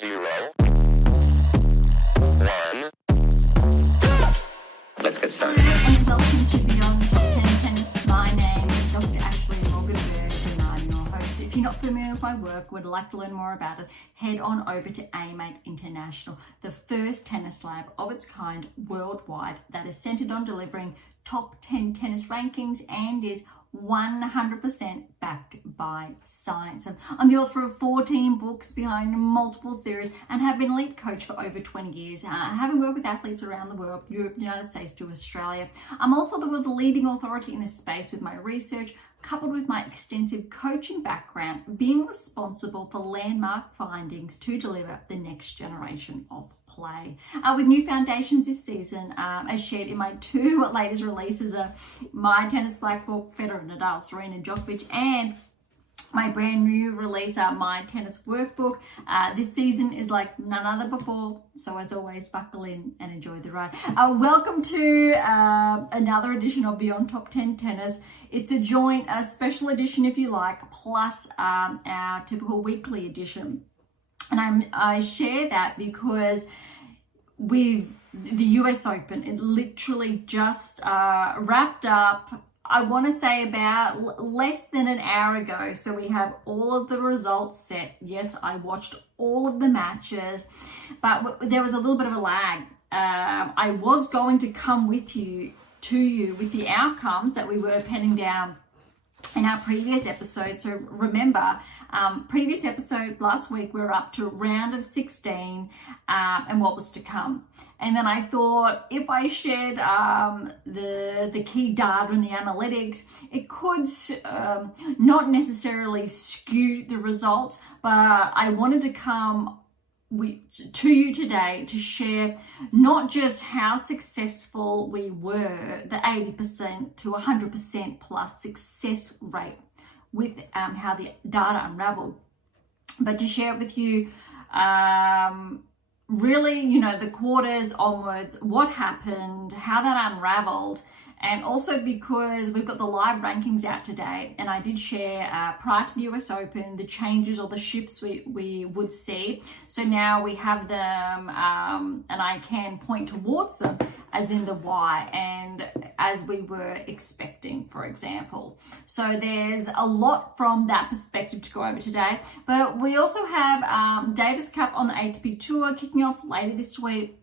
0, 1. Let's get started. And welcome to Beyond Top 10 Tennis. My name is Dr. Berge and I'm your host. If you're not familiar with my work, would like to learn more about it, head on over to AIMATE International, the first tennis lab of its kind worldwide that is centered on delivering top 10 tennis rankings and is 100% backed by science. I'm the author of 14 books behind multiple theories and have been a elite coach for over 20 years, having worked with athletes around the world, Europe, the United States to Australia. I'm also the world's leading authority in this space with my research, coupled with my extensive coaching background, being responsible for landmark findings to deliver the next generation of play. With new foundations this season, as shared in my two latest releases of my tennis black book, Federer, Nadal, Serena, Djokovic, and my brand new release, my tennis workbook. This season is like none other before, so as always, buckle in and enjoy the ride. Welcome to another edition of Beyond Top 10 Tennis. It's a joint, a special edition if you like, plus our typical weekly edition. And I share that because the US Open, it literally just wrapped up, I want to say about less than an hour ago. So we have all of the results set. Yes, I watched all of the matches, but there was a little bit of a lag. I was going to come with you with the outcomes that we were penning down in our previous episode. So remember, previous episode last week, we were up to round of 16 and what was to come. And then I thought if I shared the key data and the analytics, it could not necessarily skew the results, but I wanted to come to you today to share not just how successful we were, the 80% to 100% plus success rate with how the data unraveled, but to share it with you really, the quarters onwards, what happened, how that unraveled. And also because we've got the live rankings out today, and I did share prior to the US Open the changes or the shifts we would see. So now we have them, and I can point towards them as in the why and as we were expecting, for example. So there's a lot from that perspective to go over today. But we also have Davis Cup on the ATP Tour kicking off later this week.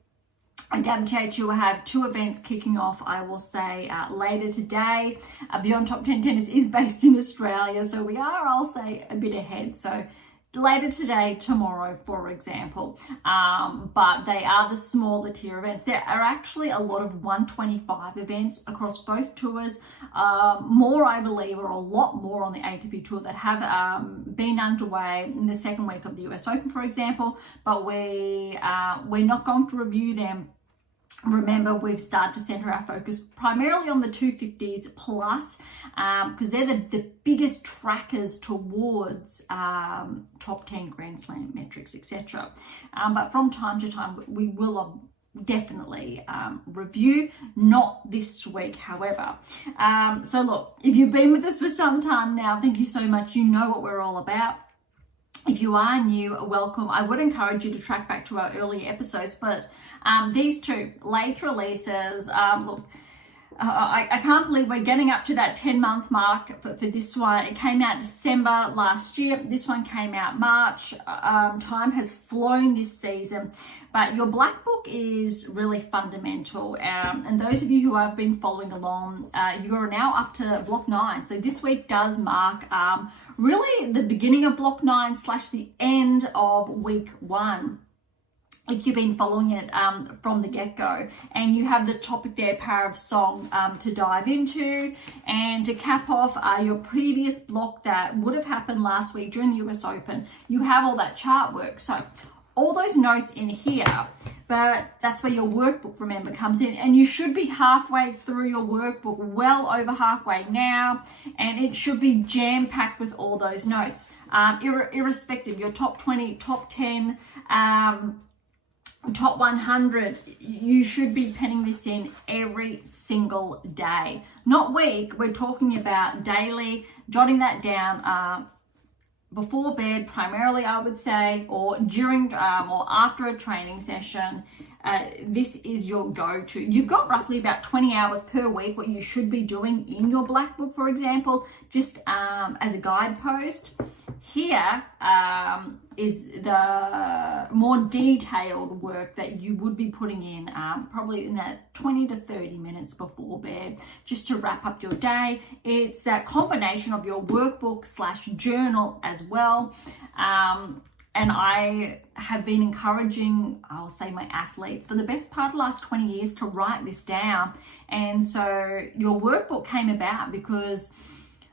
WTA Tour have two events kicking off, I will say, later today. Beyond Top 10 Tennis is based in Australia, so we are, I'll say, a bit ahead. So later today, tomorrow, for example. But they are the smaller tier events. There are actually a lot of 125 events across both tours. More, I believe, or a lot more on the ATP Tour that have been underway in the second week of the US Open, for example. But we're not going to review them. Remember, we've started to center our focus primarily on the 250s plus, because they're the biggest trackers towards top 10 Grand Slam metrics, etc. But from time to time, we will definitely review, not this week, however. So look, if you've been with us for some time now, thank you so much. You know what we're all about. If you are new, welcome. I would encourage you to track back to our earlier episodes, but these two late releases, look, I can't believe we're getting up to that 10-month mark for this one. It came out December last year. This one came out March. Time has flown this season, but your black book is really fundamental. And those of you who have been following along, you are now up to block 9. So this week does mark really the beginning of block 9 / the end of week 1. If you've been following it from the get-go, and you have the topic there, Power of Song, to dive into, and to cap off your previous block that would have happened last week during the US Open, you have all that chart work. So all those notes in here, but that's where your workbook, remember, comes in, and you should be halfway through your workbook, well over halfway now, and it should be jam-packed with all those notes. Irrespective, your top 20, top 10, top 100, you should be penning this in every single day, not week. We're talking about daily, jotting that down before bed primarily, I would say, or during or after a training session. This is your go-to. You've got roughly about 20 hours per week what you should be doing in your black book, for example, just as a guidepost. Here is the more detailed work that you would be putting in probably in that 20 to 30 minutes before bed, just to wrap up your day. It's that combination of your workbook / journal as well. And I have been encouraging, I'll say, my athletes for the best part of the last 20 years to write this down. And so your workbook came about because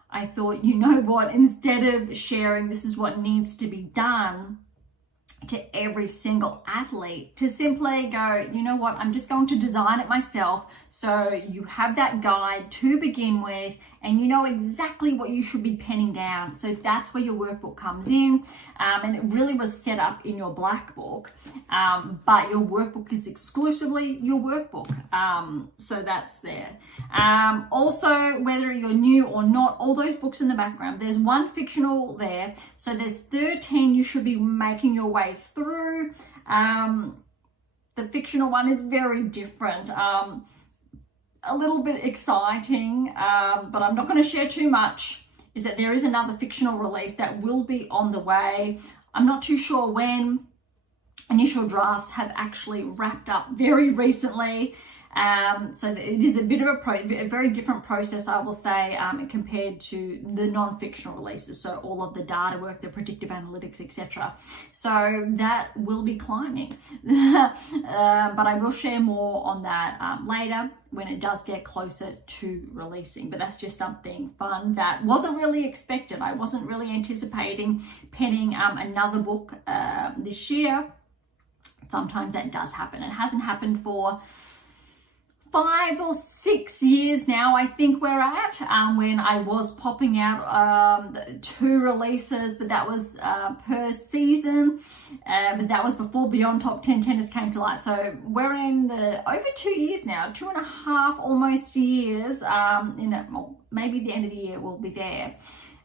I thought, you know what, instead of sharing this is what needs to be done to every single athlete, to simply go, you know what, I'm just going to design it myself. So you have that guide to begin with, and you know exactly what you should be penning down. So that's where your workbook comes in. And it really was set up in your black book, but your workbook is exclusively your workbook. So that's there. Also, whether you're new or not, all those books in the background, there's one fictional there. So there's 13 you should be making your way through. The fictional one is very different. A little bit exciting, but I'm not going to share too much, is that there is another fictional release that will be on the way. I'm not too sure when. Initial drafts have actually wrapped up very recently. So it is a bit of a very different process, I will say, compared to the non-fictional releases. So all of the data work, the predictive analytics, etc. So that will be climbing. But I will share more on that later when it does get closer to releasing. But that's just something fun that wasn't really expected. I wasn't really anticipating penning another book this year. Sometimes that does happen. It hasn't happened for 5 or 6 years now, I think we're at, when I was popping out 2 releases, but that was per season, but that was before Beyond Top 10 Tennis came to light. So we're in the over 2 years now, 2.5 almost years, maybe the end of the year will be there.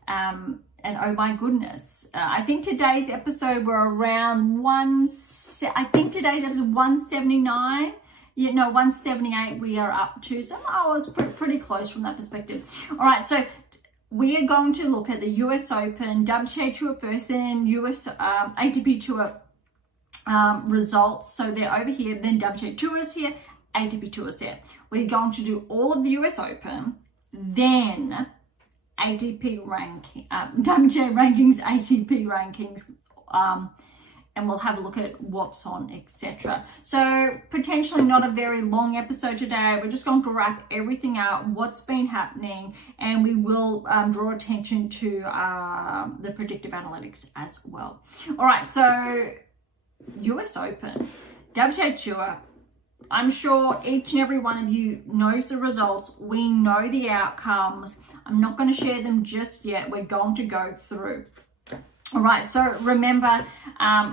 And oh my goodness, I think today's episode we're around 179. 178 we are up to. So I was pretty close from that perspective. All right, so we are going to look at the US Open, WTA Tour first, then US ATP Tour results. So they're over here, then WTA Tour is here, ATP Tour is here. We're going to do all of the US Open, then ATP ranking, WTA rankings, ATP rankings, and we'll have a look at what's on, etc. So potentially not a very long episode today. We're just going to wrap everything out, what's been happening, and we will draw attention to the predictive analytics as well. All right, so US Open, WTA Tour. I'm sure each and every one of you knows the results. We know the outcomes. I'm not going to share them just yet. We're going to go through. All right, so remember,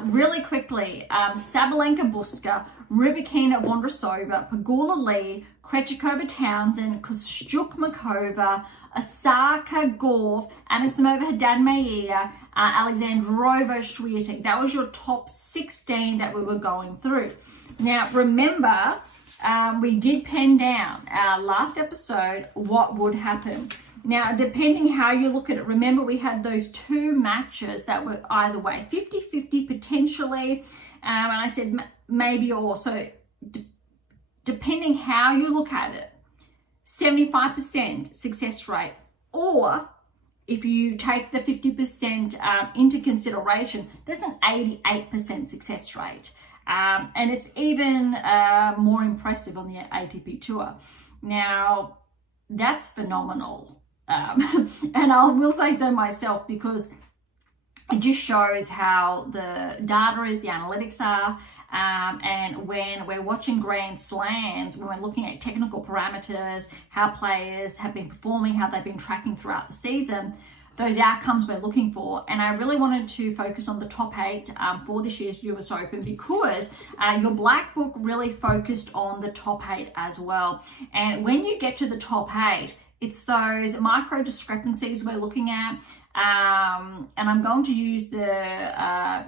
really quickly, Sabalenka Buska, Rybakina Vondrasova, Pegula Lee, Krejcikova Townsend, Kostyuk-Makova, Osaka Gauff, Anisimova Haddad Maia, Alexandrova Swiatek. That was your top 16 that we were going through. Now, remember, we did pen down our last episode what would happen. Now, depending how you look at it, remember we had those 2 matches that were either way, 50-50 potentially, and I said maybe also, depending how you look at it, 75% success rate, or if you take the 50% into consideration, there's an 88% success rate. And it's even more impressive on the ATP Tour. Now, that's phenomenal. And I will say so myself, because it just shows how the data is, the analytics are, and when we're watching Grand Slams, when we're looking at technical parameters, how players have been performing, how they've been tracking throughout the season, those outcomes we're looking for. And I really wanted to focus on the top 8 for this year's US Open, because your black book really focused on the top 8 as well. And when you get to the top 8, it's those micro discrepancies we're looking at. And I'm going to use the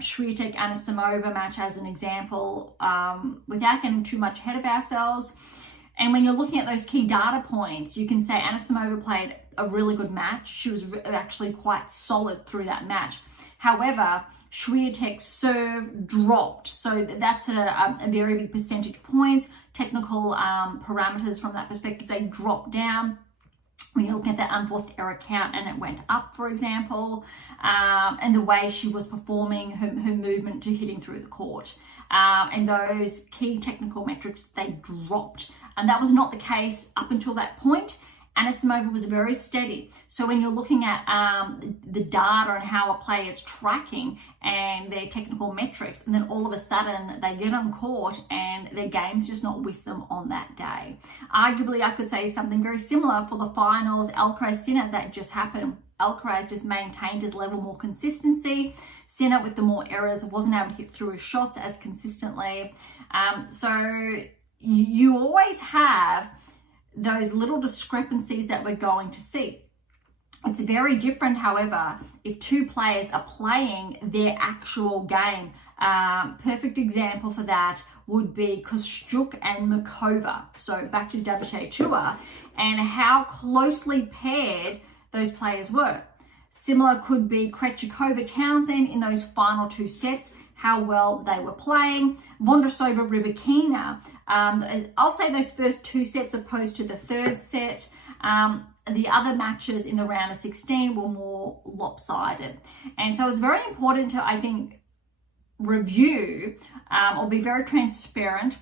Swiatek Anisimova match as an example without getting too much ahead of ourselves. And when you're looking at those key data points, you can say Anisimova played a really good match. She was actually quite solid through that match. However, Swiatek's serve dropped. So that's a very big percentage point. Technical parameters from that perspective, they dropped down. When you look at that unforced error count and it went up, for example, and the way she was performing her movement to hitting through the court. And those key technical metrics, they dropped. And that was not the case up until that point. Anisimova was very steady. So when you're looking at the data and how a player is tracking and their technical metrics, and then all of a sudden they get on court and their game's just not with them on that day. Arguably, I could say something very similar for the finals Alcaraz-Sinner that just happened. Alcaraz just maintained his level more consistency. Sinner, with the more errors, wasn't able to hit through his shots as consistently. So you always have those little discrepancies that we're going to see. It's very different, however, if two players are playing their actual game. Perfect example for that would be Kostyuk and Makova. So back to WTA Tour, and how closely paired those players were. Similar could be Krejcikova-Townsend in those final two sets, how well they were playing. Vondrousova-Rybakina, I'll say those first two sets opposed to the third set. The other matches in the round of 16 were more lopsided. And so it's very important to, I think, review or be very transparent.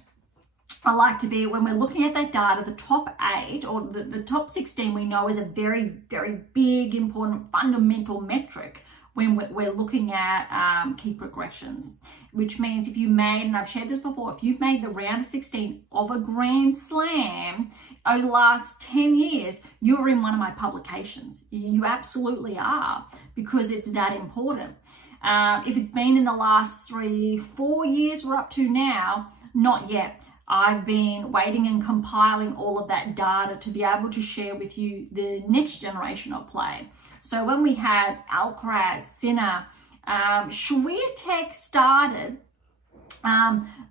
I like to be, when we're looking at that data, the top 8 or the top 16 we know is a very, very big, important, fundamental metric when we're looking at key progressions, which means if you made, and I've shared this before, if you've made the round of 16 of a Grand Slam over the last 10 years, you're in one of my publications. You absolutely are, because it's that important. If it's been in the last 3-4 years we're up to now, not yet. I've been waiting and compiling all of that data to be able to share with you the next generation of play. So when we had Alcaraz, Sinner, Swiatek started,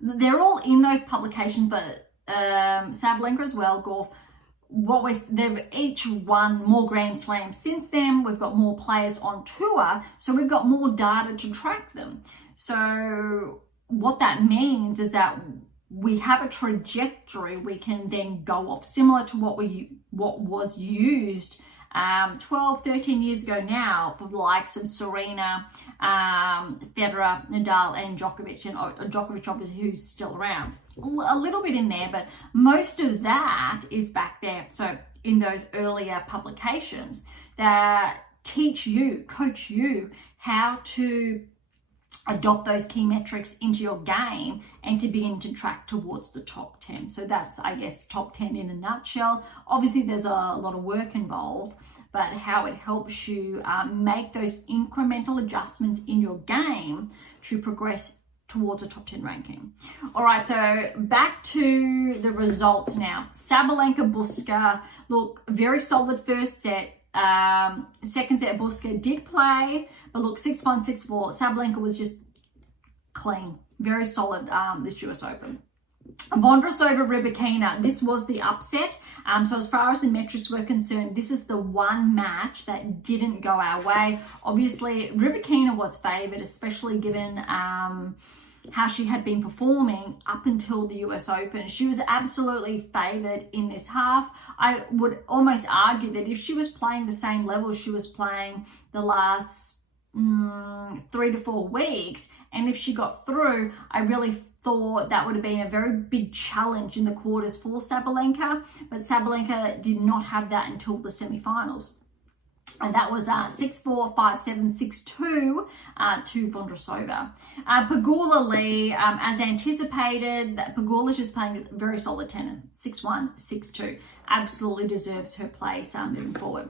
they're all in those publications, but Sabalenka as well, Golf, they've each won more Grand Slams since then. We've got more players on tour, so we've got more data to track them. So what that means is that we have a trajectory we can then go off, similar to what was used 12, 13 years ago now for the likes of Serena, Federer, Nadal, and Djokovic, and Djokovic obviously, who's still around. A little bit in there, but most of that is back there. So in those earlier publications that teach you, coach you how to adopt those key metrics into your game and to begin to track towards the top 10. So that's, I guess, top 10 in a nutshell. Obviously, there's a lot of work involved, but how it helps you make those incremental adjustments in your game to progress towards a top 10 ranking. All right, so back to the results now. Sabalenka Buska, look, very solid first set. Second set, Buska did play, but look, 6-1, 6-4. Sabalenka was just clean, very solid this US Open. Vondrousova-Rybakina, this was the upset. So as far as the metrics were concerned, this is the one match that didn't go our way. Obviously, Rybakina was favoured, especially given how she had been performing up until the US Open. She was absolutely favoured in this half. I would almost argue that if she was playing the same level she was playing the last 3 to 4 weeks, and if she got through, I really thought that would have been a very big challenge in the quarters for Sabalenka, but Sabalenka did not have that until the semi-finals. And that was 6-4, 5-7, 6-2 to Vondrousova. Pegula Lee, as anticipated, Pegula's just playing very solid tennis, 6-1, 6-2. Absolutely deserves her place moving forward.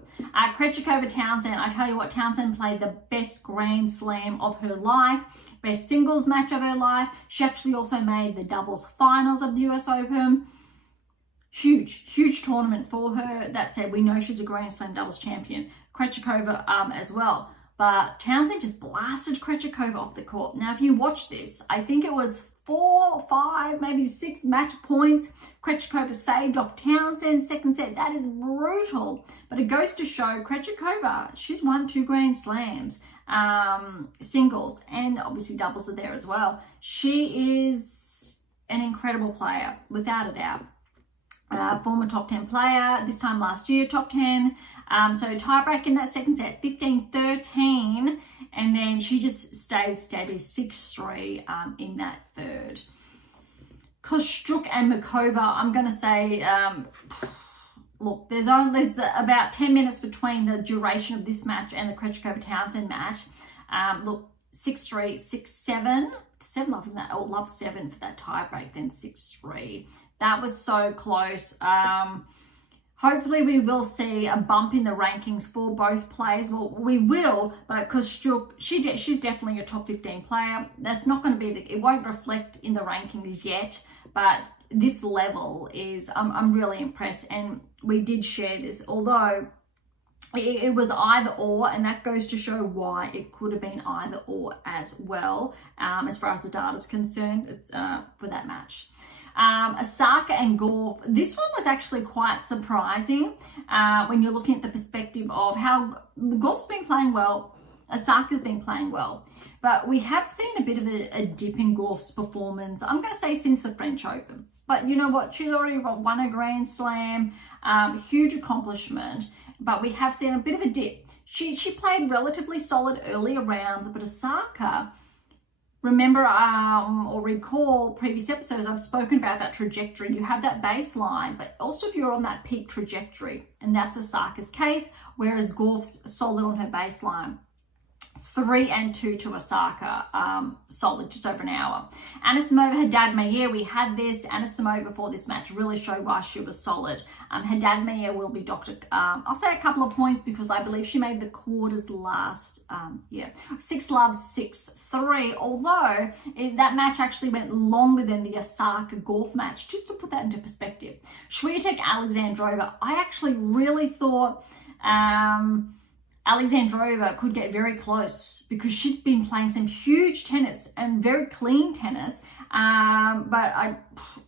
Krejcikova-Townsend, I tell you what, Townsend played the best Grand Slam of her life, best singles match of her life. She actually also made the doubles finals of the US Open. Huge tournament for her. That said, we know she's a Grand Slam doubles champion. Krejcikova as well. but Townsend just blasted Krejcikova off the court. Now, if you watch this, I think it was 4, 5, maybe 6 match points. Krejcikova saved off Townsend, second set. That is brutal. But it goes to show Krejcikova, she's won 2 Grand Slams, singles, and obviously doubles are there as well. She is an incredible player, without a doubt. Former top 10 player, this time last year, top 10. So tiebreak in that second set, 15-13, and then she just stayed steady, 6-3 in that third. Kostyuk and Mikova, I'm going to say, look, there's about 10 minutes between the duration of this match and the Krejcikova-Townsend match. Look, 6-3, 6-7. 7 love that, or love 7 for that tiebreak, then 6-3. That was so close. Hopefully we will see a bump in the rankings for both players. Well, we will, but Kostyuk, she's definitely a top 15 player. That's not going to be it won't reflect in the rankings yet, but this level is, I'm really impressed. And we did share this, although it was either or, and that goes to show why it could have been either or as well, as far as the data is concerned, for that match. Osaka and Gauff, this one was actually quite surprising when you're looking at the perspective of how Gauff's been playing well, Osaka's been playing well. But we have seen a bit of a dip in Gauff's performance, I'm going to say since the French Open. But you know what? She's already won a Grand Slam, huge accomplishment. But we have seen a bit of a dip. She played relatively solid earlier rounds, but Osaka, remember or recall previous episodes, I've spoken about that trajectory. You have that baseline, but also if you're on that peak trajectory, and that's Osaka's case, whereas Gauff's solid on her baseline. 3-2 to Osaka, solid, just over an hour. Anisimova, Haddad Mayer, we had this. Anisimova for this match really showed why she was solid. Haddad Mayer will be I'll say a couple of points because I believe she made the quarters last year. 6-love, 6-3, although that match actually went longer than the Osaka-Gauff match, just to put that into perspective. Swiatek, Alexandrova, I actually really thought Alexandrova could get very close because she's been playing some huge tennis and very clean tennis. And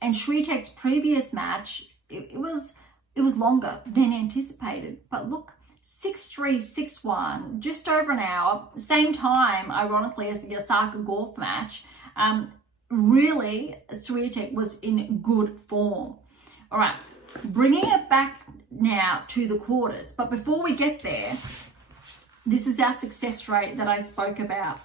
Swiatek's previous match, it was longer than anticipated. But look, 6-3, 6-1, just over an hour, same time, ironically, as the Osaka-Gauff match. Really, Swiatek was in good form. All right, bringing it back now to the quarters. But before we get there, this is our success rate that I spoke about.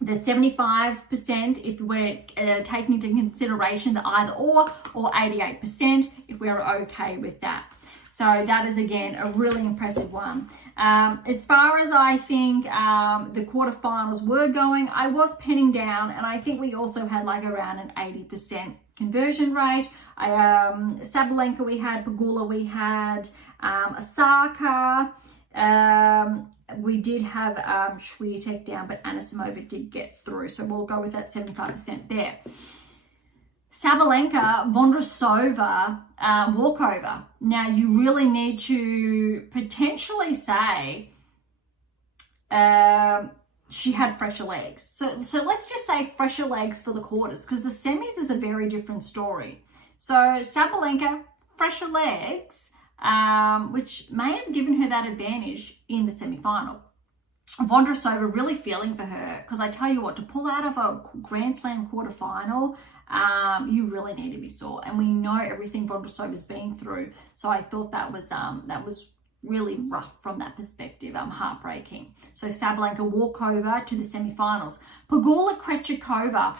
The 75% if we're taking into consideration the either or 88% if we're okay with that. So that is, again, a really impressive one. As far as I think the quarterfinals were going, I was penning down, and I think we also had like around an 80% conversion rate. Sabalenka we had, Pegula we had, Osaka, we did have Swiatek down, but Anisimova did get through. So we'll go with that 75% there. Sabalenka, Vondrousova, walkover. Now you really need to potentially say she had fresher legs. So let's just say fresher legs for the quarters, because the semis is a very different story. So Sabalenka, fresher legs, which may have given her that advantage in the semi-final. Vondrousova, really feeling for her, because I tell you what, to pull out of a Grand Slam quarterfinal, you really need to be sore, and we know everything Vondrousova's been through. So I thought that was really rough from that perspective, heartbreaking. So Sabalenka walkover to the semi-finals. Pegula, Krejcikova,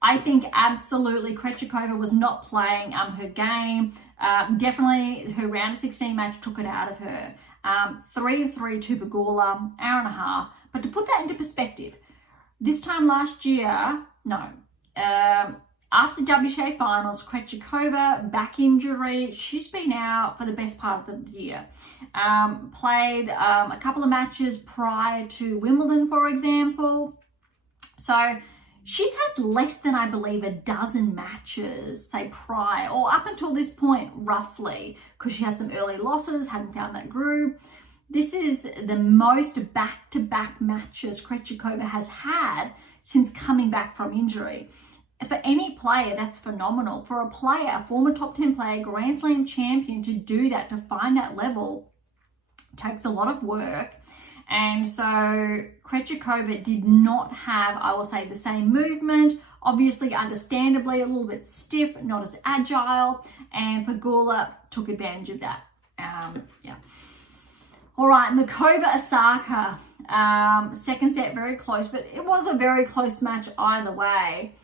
I think absolutely Krejcikova was not playing her game. Definitely her round of 16 match took it out of her. 3-3 to Pegula, hour and a half. But to put that into perspective, this time last year, after WTA finals, Krejcikova, back injury, she's been out for the best part of the year. Played a couple of matches prior to Wimbledon, for example. So she's had less than, I believe, a dozen matches, say, prior, or up until this point, roughly, because she had some early losses, hadn't found that groove. This is the most back-to-back matches Krejcikova has had since coming back from injury. For any player, that's phenomenal. For a player, a former top 10 player, Grand Slam champion, to do that, to find that level, takes a lot of work. And so Krejcikova did not have, I will say, the same movement. Obviously, understandably, a little bit stiff, not as agile. And Pegula took advantage of that. All right, Makova Osaka. Second set, very close. But it was a very close match either way.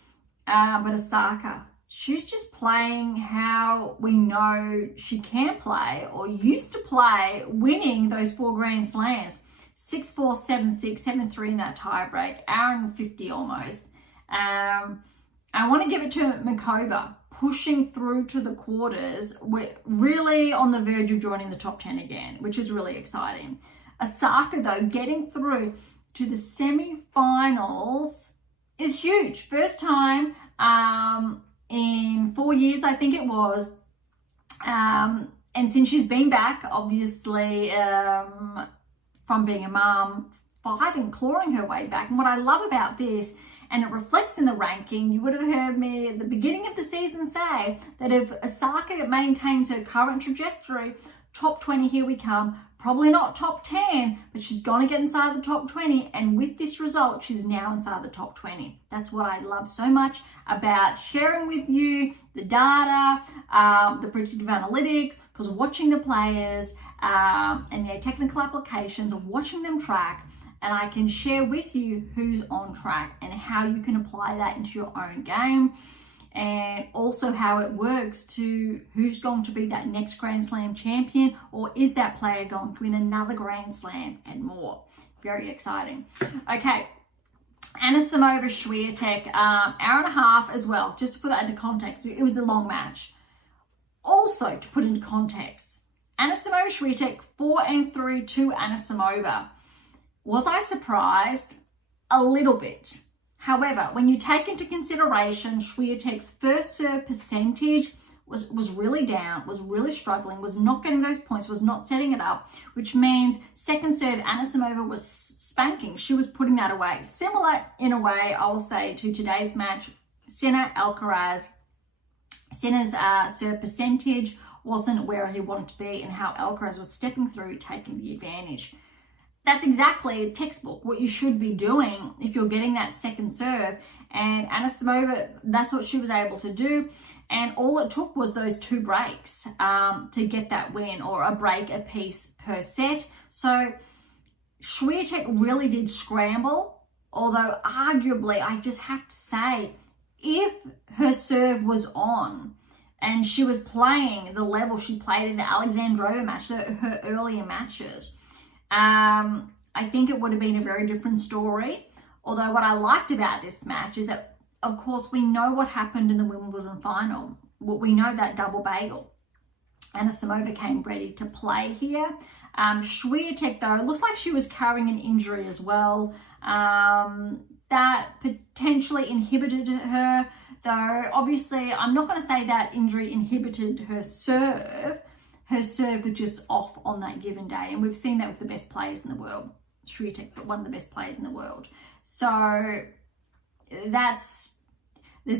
But Osaka, she's just playing how we know she can play or used to play, winning those 4 Grand Slams. 6-4, 7-6, 7-3 in that tiebreak, hour and 50 almost. I want to give it to Makova, pushing through to the quarters. We're really on the verge of joining the top 10 again, which is really exciting. Osaka, though, getting through to the semi-finals is huge. First time in 4 years, I think it was. And since she's been back, obviously, from being a mom, fighting, clawing her way back. And what I love about this, and it reflects in the ranking, you would have heard me at the beginning of the season say that if Osaka maintains her current trajectory, top 20, here we come. Probably not top 10, but she's going to get inside the top 20. And with this result, she's now inside the top 20. That's what I love so much about sharing with you the data, the predictive analytics, because watching the players and their technical applications, watching them track, and I can share with you who's on track and how you can apply that into your own game, and also how it works to who's going to be that next Grand Slam champion, or is that player going to win another Grand Slam, and more. Very exciting. Okay, Anisimova Swiatek, hour and a half as well, just to put that into context. It was a long match. Also, to put into context, Anisimova Swiatek 4-3 to Anisimova. Was I surprised? A little bit. However, when you take into consideration Swiatek's first serve percentage was really down, was really struggling, was not getting those points, was not setting it up, which means second serve Anisimova was spanking. She was putting that away. Similar in a way, I will say, to today's match, Sinner Alcaraz. Sinner's serve percentage wasn't where he wanted to be, and how Alcaraz was stepping through, taking the advantage. That's exactly textbook, what you should be doing if you're getting that second serve. And Anisimova, that's what she was able to do. And all it took was those 2 breaks to get that win, or a break a piece per set. So Swiatek really did scramble, although arguably, I just have to say, if her serve was on and she was playing the level she played in the Alexandrova match, her earlier matches, I think it would have been a very different story. Although what I liked about this match is that, of course, we know what happened in the Wimbledon final. We know that double bagel. Anisimova came ready to play here. Swiatek, though, looks like she was carrying an injury as well. That potentially inhibited her, though obviously I'm not going to say that injury inhibited her serve. Her serve was just off on that given day. And we've seen that with the best players in the world. Swiatek, but one of the best players in the world. So there's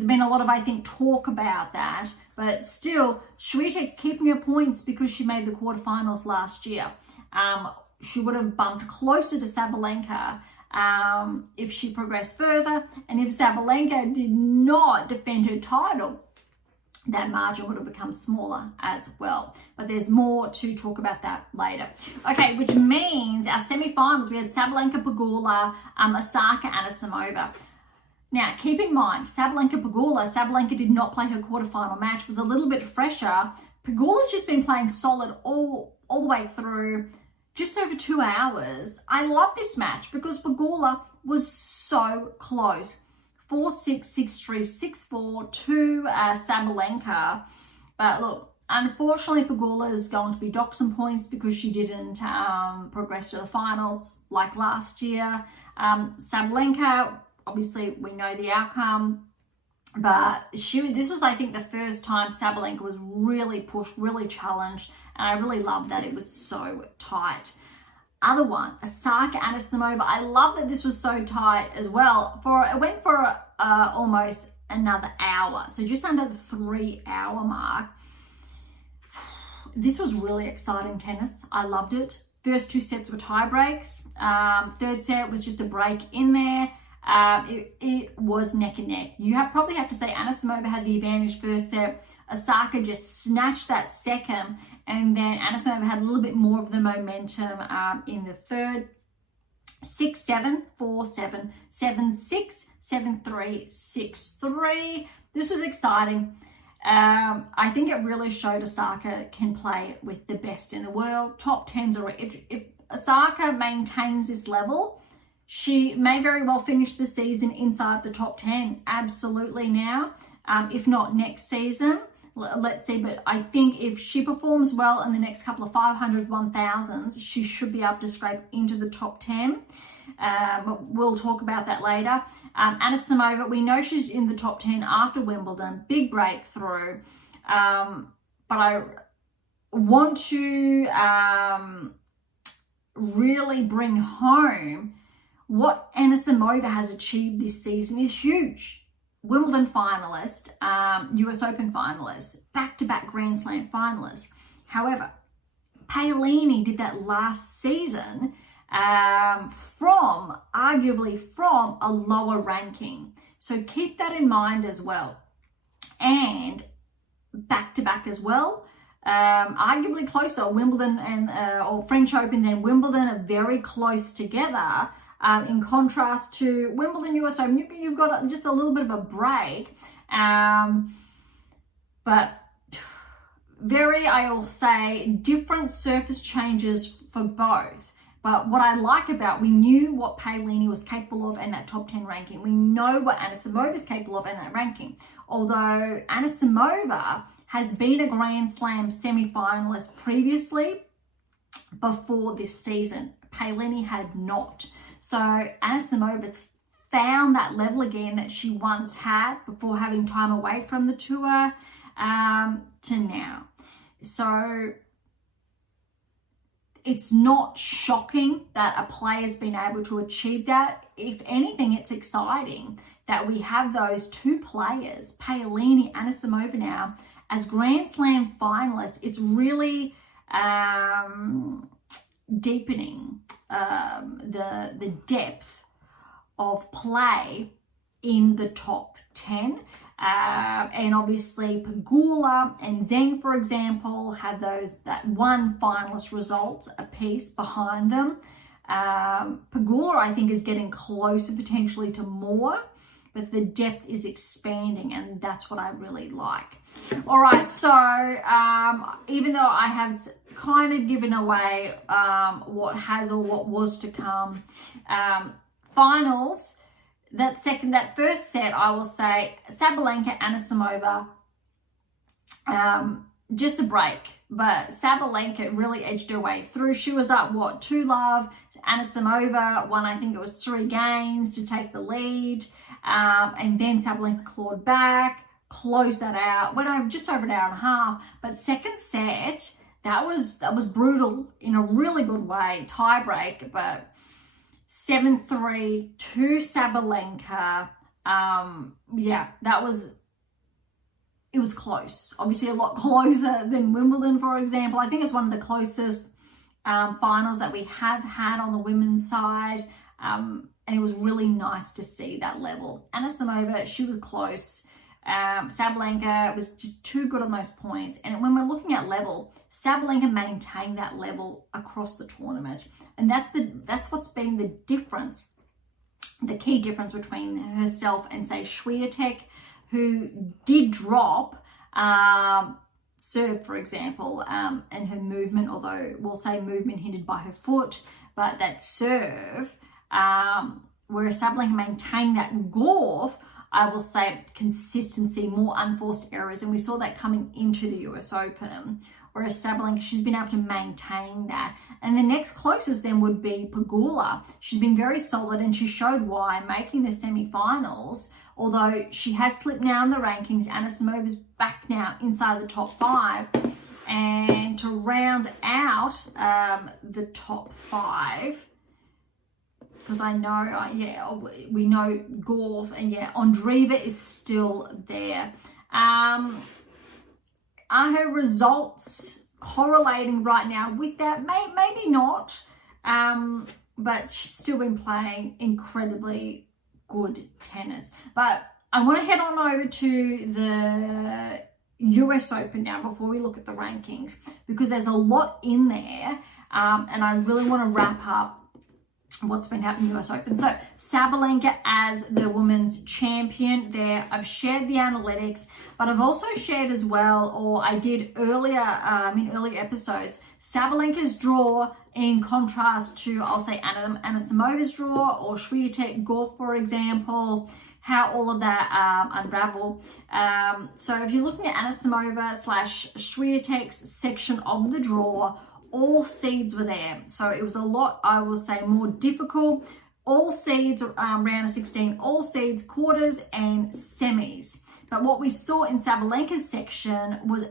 been a lot of, I think, talk about that. But still, Swiatek's keeping her points because she made the quarterfinals last year. She would have bumped closer to Sabalenka if she progressed further. And if Sabalenka did not defend her title, that margin would have become smaller as well. But there's more to talk about that later. Okay, which means our semi-finals, we had Sabalenka Pegula, Osaka Anisimova. Now, keep in mind, Sabalenka did not play her quarterfinal match, was a little bit fresher. Pegula's just been playing solid all the way through, just over 2 hours. I love this match because Pegula was so close. 4-6, 6-3, 6-4 to Sabalenka. But look, unfortunately, Pegula is going to be docked some points because she didn't progress to the finals like last year. Sabalenka, obviously, we know the outcome. But this was, I think, the first time Sabalenka was really pushed, really challenged. And I really love that it was so tight. other one, Osaka Anisimova. I love that this was so tight as well. It went for almost another hour, so just under the 3 hour mark. This was really exciting tennis. I loved it. First 2 sets were tie breaks. Third set was just a break in there. It was neck and neck. You probably have to say Anisimova had the advantage first set. Osaka just snatched that second, and then Anisimova had a little bit more of the momentum in the third. 6-7, 4-7, 7-6, 7-3, 6-3. This was exciting. I think it really showed Osaka can play with the best in the world. Top 10s are, if Osaka maintains this level, she may very well finish the season inside the top 10. Absolutely now. If not next season, let's see. But I think if she performs well in the next couple of 500, 1000s, she should be able to scrape into the top 10. But we'll talk about that later. Anisimova, we know she's in the top 10 after Wimbledon. Big breakthrough. But I want to really bring home what Anisimova has achieved this season is huge. Wimbledon finalist, US Open finalist, back-to-back Grand Slam finalist. However, Paolini did that last season arguably from a lower ranking. So keep that in mind as well. And back-to-back as well. Arguably closer, Wimbledon and or French Open then Wimbledon are very close together. In contrast to Wimbledon, US Open, you've got just a little bit of a break. But I will say, different surface changes for both. But what I like about, we knew what Paolini was capable of in that top 10 ranking. We know what Anisimova is capable of in that ranking. Although Anisimova has been a Grand Slam semi-finalist previously before this season. Paolini had not. So Anisimova's found that level again that she once had before having time away from the tour to now. So it's not shocking that a player's been able to achieve that. If anything, it's exciting that we have those two players, Paolini, Anisimova now, as Grand Slam finalists. It's really deepening the depth of play in the top 10. And obviously Pegula and Zheng, for example, had that one finalist result apiece behind them. Pegula, I think, is getting closer potentially to more, but the depth is expanding, and that's what I really like. All right, so even though I have kind of given away what has or what was to come, finals, that first set, I will say Sabalenka, Anisimova, just a break. But Sabalenka really edged her way through. She was up, 2-love. Anisimova won, I think it was 3 games to take the lead. And then Sabalenka clawed back, closed that out, went over just over an hour and a half. But second set, that was brutal in a really good way. Tie break, but 7-3 to Sabalenka. It was close. Obviously a lot closer than Wimbledon, for example. I think it's one of the closest finals that we have had on the women's side. And it was really nice to see that level. Anisimova, she was close. Sabalenka was just too good on those points. And when we're looking at level, Sabalenka maintained that level across the tournament. And that's what's been the difference, the key difference between herself and, say, Swiatek, who did drop serve, for example, and her movement, although we'll say movement hindered by her foot, but that serve, whereas Sabalenka maintained that golf, I will say consistency, more unforced errors, and we saw that coming into the US Open. Whereas Sabalenka, she's been able to maintain that. And the next closest then would be Pegula. She's been very solid, and she showed why, making the semi-finals. Although she has slipped now in the rankings, Anisimova's back now inside the top 5. And to round out the top 5, because I know, we know Gauff, and Andreeva is still there. Are her results correlating right now with that? Maybe not, but she's still been playing incredibly good tennis. But I want to head on over to the US Open now before we look at the rankings, because there's a lot in there, and I really want to wrap up what's been happening in the US Open. So Sabalenka as the women's champion there. I've shared the analytics, but I've also shared as well, or I did earlier in earlier episodes, Sabalenka's draw in contrast to, I'll say, Anisimova's draw or Swiatek Gauff, for example, how all of that unravel. So if you're looking at Anisimova / Swiatek's section of the draw, all seeds were there. So it was a lot, I will say, more difficult. All seeds, round of 16, all seeds, quarters and semis. But what we saw in Sabalenka's section was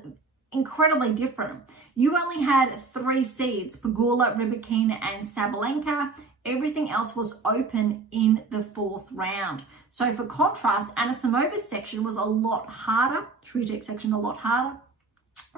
incredibly different. You only had 3 seeds, Pegula, Rybakina and Sabalenka. Everything else was open in the 4th round. So for contrast, Anisimova's section was a lot harder. Swiatek's section a lot harder.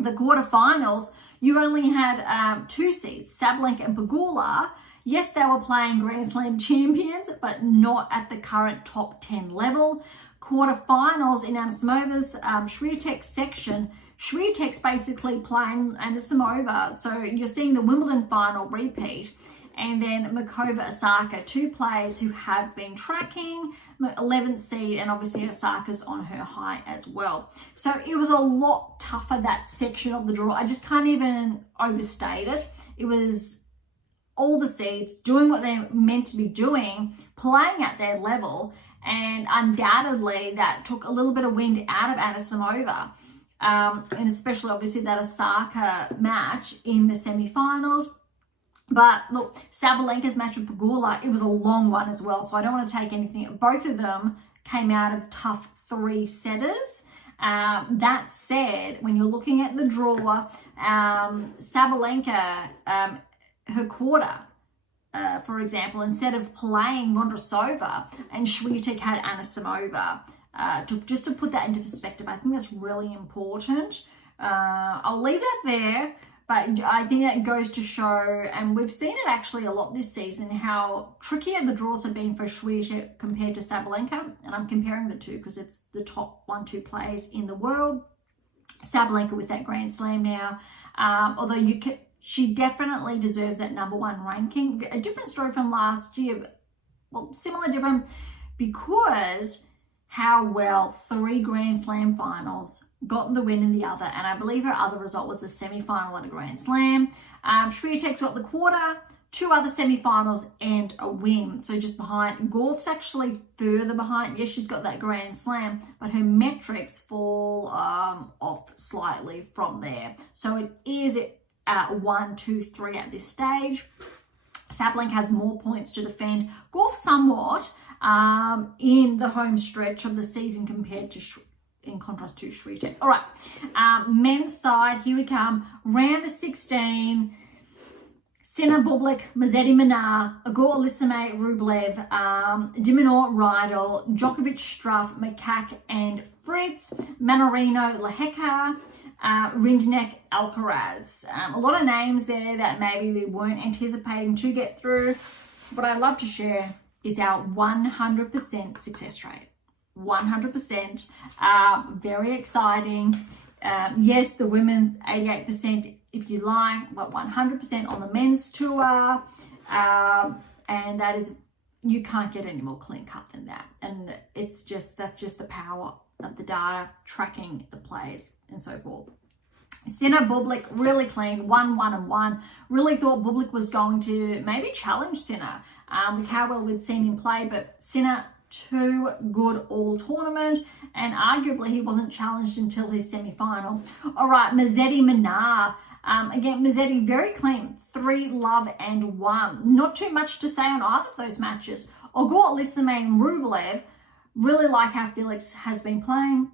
The quarterfinals, you only had 2 seeds, Sabalenka and Pegula. Yes, they were playing Grand Slam champions, but not at the current top 10 level. Quarterfinals in Anisimova's Swiatek section, Swiatek's basically playing Anisimova. So you're seeing the Wimbledon final repeat. And then Makova, Osaka, 2 players who have been tracking, 11th seed, and obviously Osaka's on her high as well. So it was a lot tougher, that section of the draw. I just can't even overstate it. It was all the seeds doing what they're meant to be doing, playing at their level, and undoubtedly that took a little bit of wind out of Anisimova, and especially obviously that Osaka match in the semi-finals. But look, Sabalenka's match with Pegula, it was a long one as well, so I don't want to take anything. Both of them came out of tough 3-setters. That said, when you're looking at the draw, Sabalenka, her quarter, for example, instead of playing Vondrousova, and Swiatek had Anisimova, just to put that into perspective, I think that's really important. I'll leave that there. But I think that goes to show, and we've seen it actually a lot this season, how trickier the draws have been for Swiatek compared to Sabalenka. And I'm comparing the two because it's the top 1-2 players in the world. Sabalenka with that Grand Slam now. Although she definitely deserves that #1 ranking. A different story from last year. Well, similar, different, because how well 3 Grand Slam finals got the win in the other, and I believe her other result was the semi-final at a Grand Slam. Swiatek's got the quarter, 2 other semi-finals and a win, so just behind. Gauff's actually further behind. Yes, she's got that Grand Slam, but her metrics fall off slightly from there. So it is at 1, 2, 3 at this stage. Sabalenka has more points to defend. Gauff somewhat in the home stretch of the season compared to in contrast to Swiatek. All right, men's side, here we come. Round of 16, Sinner, Bublik, Mazzetti, Manar, Igor, Alisime, Rublev, Diminor, Rydal, Djokovic, Struff, Makak, and Fritz, Manorino, Lehecka, Rinderknech, Alcaraz. A lot of names there that maybe we weren't anticipating to get through. What I'd love to share is our 100% success rate. 100%, very exciting. Yes, the women's 88% if you like, but 100% on the men's tour, and that is, you can't get any more clean cut than that. And it's just, that's just the power of the data, tracking the players and so forth. Sinner, Bublik, really clean, 1-1-1. Really thought Bublik was going to maybe challenge Sinner with how well we'd seen him play, but Sinner, too good all tournament, and arguably he wasn't challenged until his semi-final. All right, Mazzetti, Manar. Again, Mazzetti, very clean, 3-1. Not too much to say on either of those matches. Igor, Alisime, and Rublev, really like how Felix has been playing.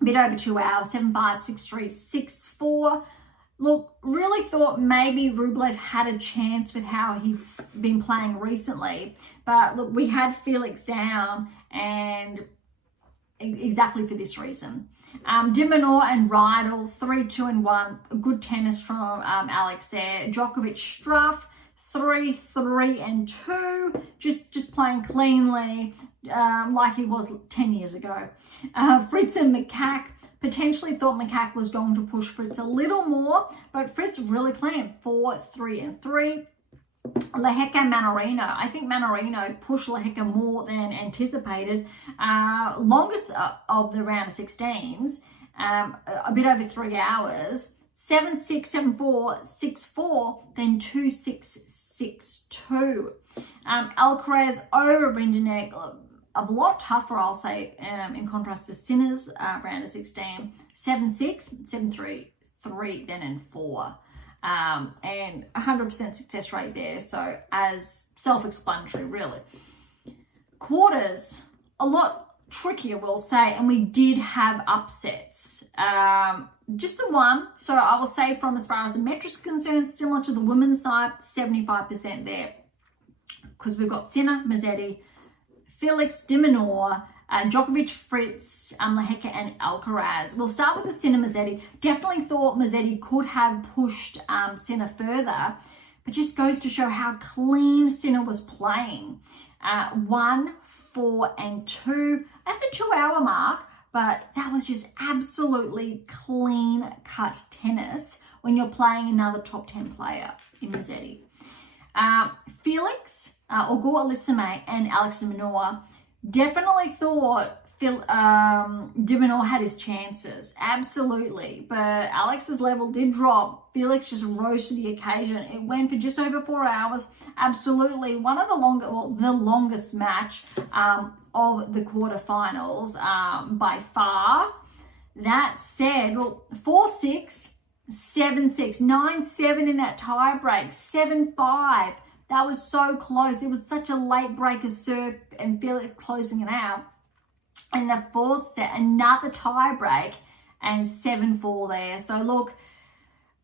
A bit over 2 hours, 7-5, 6-3, 6-4. Look, really thought maybe Rublev had a chance with how he's been playing recently. But look, we had Felix down, and exactly for this reason. De Minaur and Riedel, 3-2-1. Good tennis from Alex there. Djokovic, Struff, 3-3-2. Just playing cleanly, like he was 10 years ago. Fritz and Makak. Potentially thought Makak was going to push Fritz a little more, but Fritz really clean, 4-3-3. Lehecka Mannarino. I think Mannarino pushed Lehecka more than anticipated. Longest of the round of 16s, a bit over 3 hours. 7-6, 7-4, 6-4, then 2-6, 6-2. Alcaraz over Rinderknech. A lot tougher, I'll say, in contrast to Sinner's round of 16. 7-6, 7-3, 3, then and 4. And 100% success rate there. So as self-explanatory, really. Quarters, a lot trickier, we'll say, and we did have upsets. Just the one. So I will say from as far as the metrics are concerned, similar to the women's side, 75% there. Because we've got Sinner, Mazzetti, Felix, De Minaur, Djokovic, Fritz, Lehecka, and Alcaraz. We'll start with the Sinner Mazzetti. Definitely thought Mazzetti could have pushed Sinner further, but just goes to show how clean Sinner was playing. 1, 4, and 2 at the 2-hour mark, but that was just absolutely clean cut tennis when you're playing another top 10 player in Mazzetti. Felix, Auger Aliassime, and Alex de Minaur. Definitely thought De Minaur had his chances, absolutely, but Alex's level did drop. Felix just rose to the occasion. It went for just over 4 hours. Absolutely, one of the the longest match of the quarterfinals by far. That said, 4-6, 7-6, 9-7 in that tie break, 7-5. That was so close. It was such a late breaker serve and Felix closing it out. And the fourth set, another tie break and 7-4 there. So look,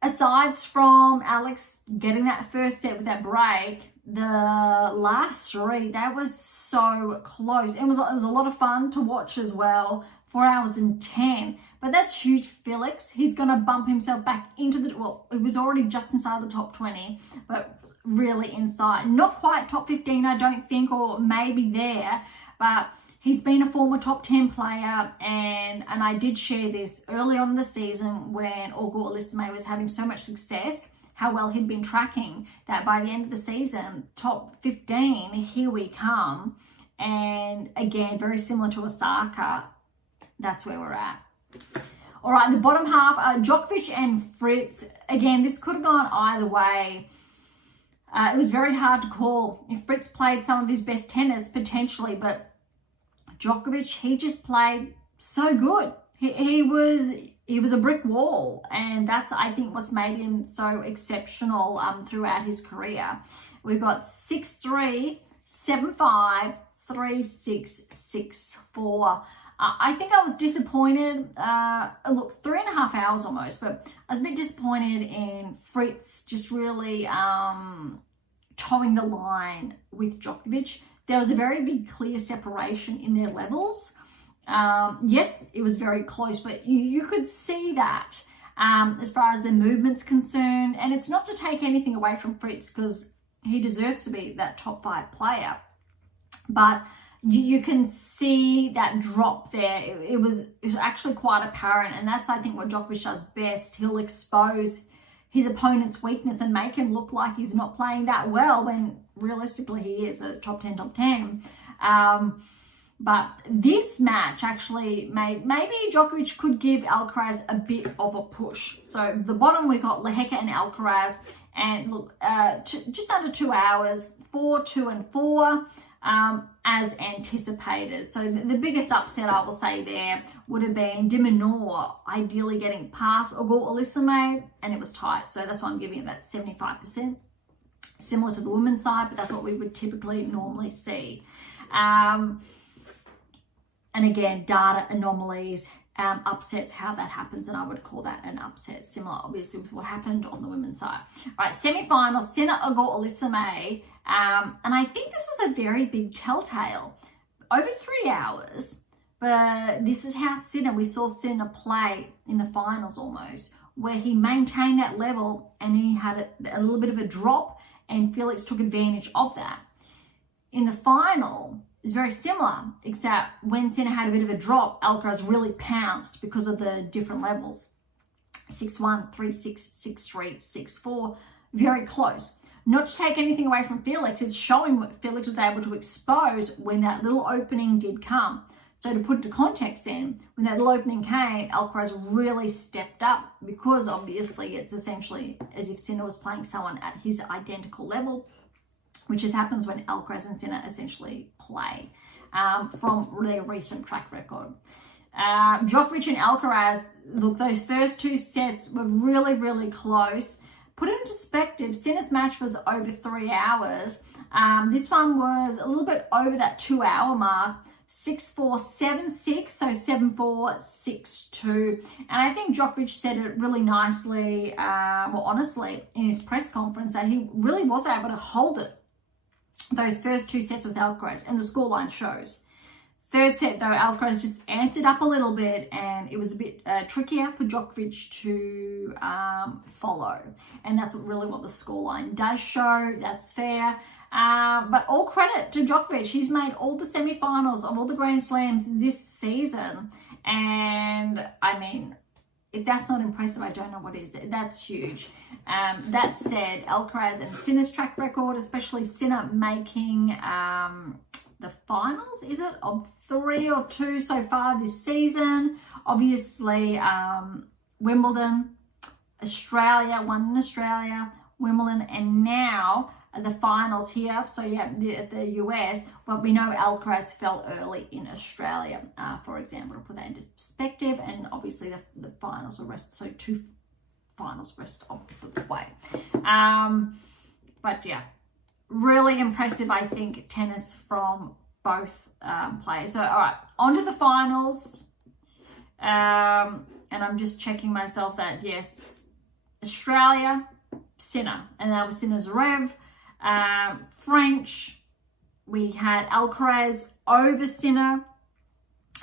aside from Alex getting that first set with that break, the last three, that was so close. It was a lot of fun to watch as well. 4 hours and 10. But that's huge for Felix. He's going to bump himself back into the, well, it was already just inside the top 20, but really inside. Not quite top 15, I don't think, or maybe there, but he's been a former top 10 player, and I did share this early on in the season when Auger Aliassime was having so much success, how well he'd been tracking, that by the end of the season, top 15, here we come. And again, very similar to Osaka, that's where we're at. All right, the bottom half, Djokovic and Fritz. Again, this could have gone either way. It was very hard to call. If Fritz played some of his best tennis, potentially, but Djokovic, he just played so good. He was a brick wall, and that's, I think, what's made him so exceptional throughout his career. We've got 6-3, 7-5, 3-6, 6-4. I think I was disappointed. Look, 3.5 hours almost, but I was a bit disappointed in Fritz just really towing the line with Djokovic. There was a very big clear separation in their levels. Yes, it was very close, but you could see that as far as their movement's concerned. And it's not to take anything away from Fritz, because he deserves to be that top 5 player. But you can see that drop there. It was actually quite apparent, and that's, I think, what Djokovic does best. He'll expose his opponent's weakness and make him look like he's not playing that well, when realistically he is a top 10. But this match actually maybe Djokovic could give Alcaraz a bit of a push. So the bottom, we got Lehecka and Alcaraz, and look, just under 2 hours, 4-2 and 4. As anticipated. So the biggest upset, I will say, there would have been De Minaur ideally getting past Auger Aliassime, and it was tight. So that's why I'm giving it that 75%. Similar to the women's side, but that's what we would typically normally see. And again, data anomalies upsets, how that happens, and I would call that an upset, similar obviously with what happened on the women's side. All right, semi-finals, Sinner Anisimova, and I think this was a very big telltale. Over 3 hours, but this is how we saw Sinner play in the finals almost, where he maintained that level and he had a little bit of a drop, and Felix took advantage of that. In the final, it's very similar, except when Sinner had a bit of a drop, Alcaraz really pounced because of the different levels. 6-1, 3-6, 6-3, 6-4, very close. Not to take anything away from Felix, it's showing what Felix was able to expose when that little opening did come. So to put it to context then, when that little opening came, Alcaraz really stepped up, because obviously it's essentially as if Sinner was playing someone at his identical level, which just happens when Alcaraz and Sinner essentially play from their recent track record. Djokovic and Alcaraz, look, those first 2 sets were really, really close. Put it in perspective, Sinner's match was over 3 hours. This one was a little bit over that 2-hour mark, 6-4, 7-6, so 7-4, 6-2. And I think Djokovic said it really nicely, honestly, in his press conference, that he really was able to hold it, those first 2 sets with Alcaraz, and the scoreline shows. Third set, though, Alcaraz just amped it up a little bit, and it was a bit trickier for Djokovic to follow. And that's really what the scoreline does show. That's fair. But all credit to Djokovic. He's made all the semi-finals of all the Grand Slams this season. And, I mean, if that's not impressive, I don't know what is. That's huge. That said, Alcaraz and Sinner's track record, especially Sinner making the finals, is it, of 3 or 2 so far this season. Obviously, Wimbledon, Australia, one in Australia, Wimbledon, and now the finals here. So yeah, the US, but we know Alcaraz fell early in Australia, for example, to put that into perspective. And obviously the finals are rest, so 2 finals rest of the way. But yeah, really impressive, I think, tennis from both players. So, all right, on to the finals. And I'm just checking myself that, yes, Australia, Sinner. And that was Sinner Zverev. French, we had Alcaraz over Sinner.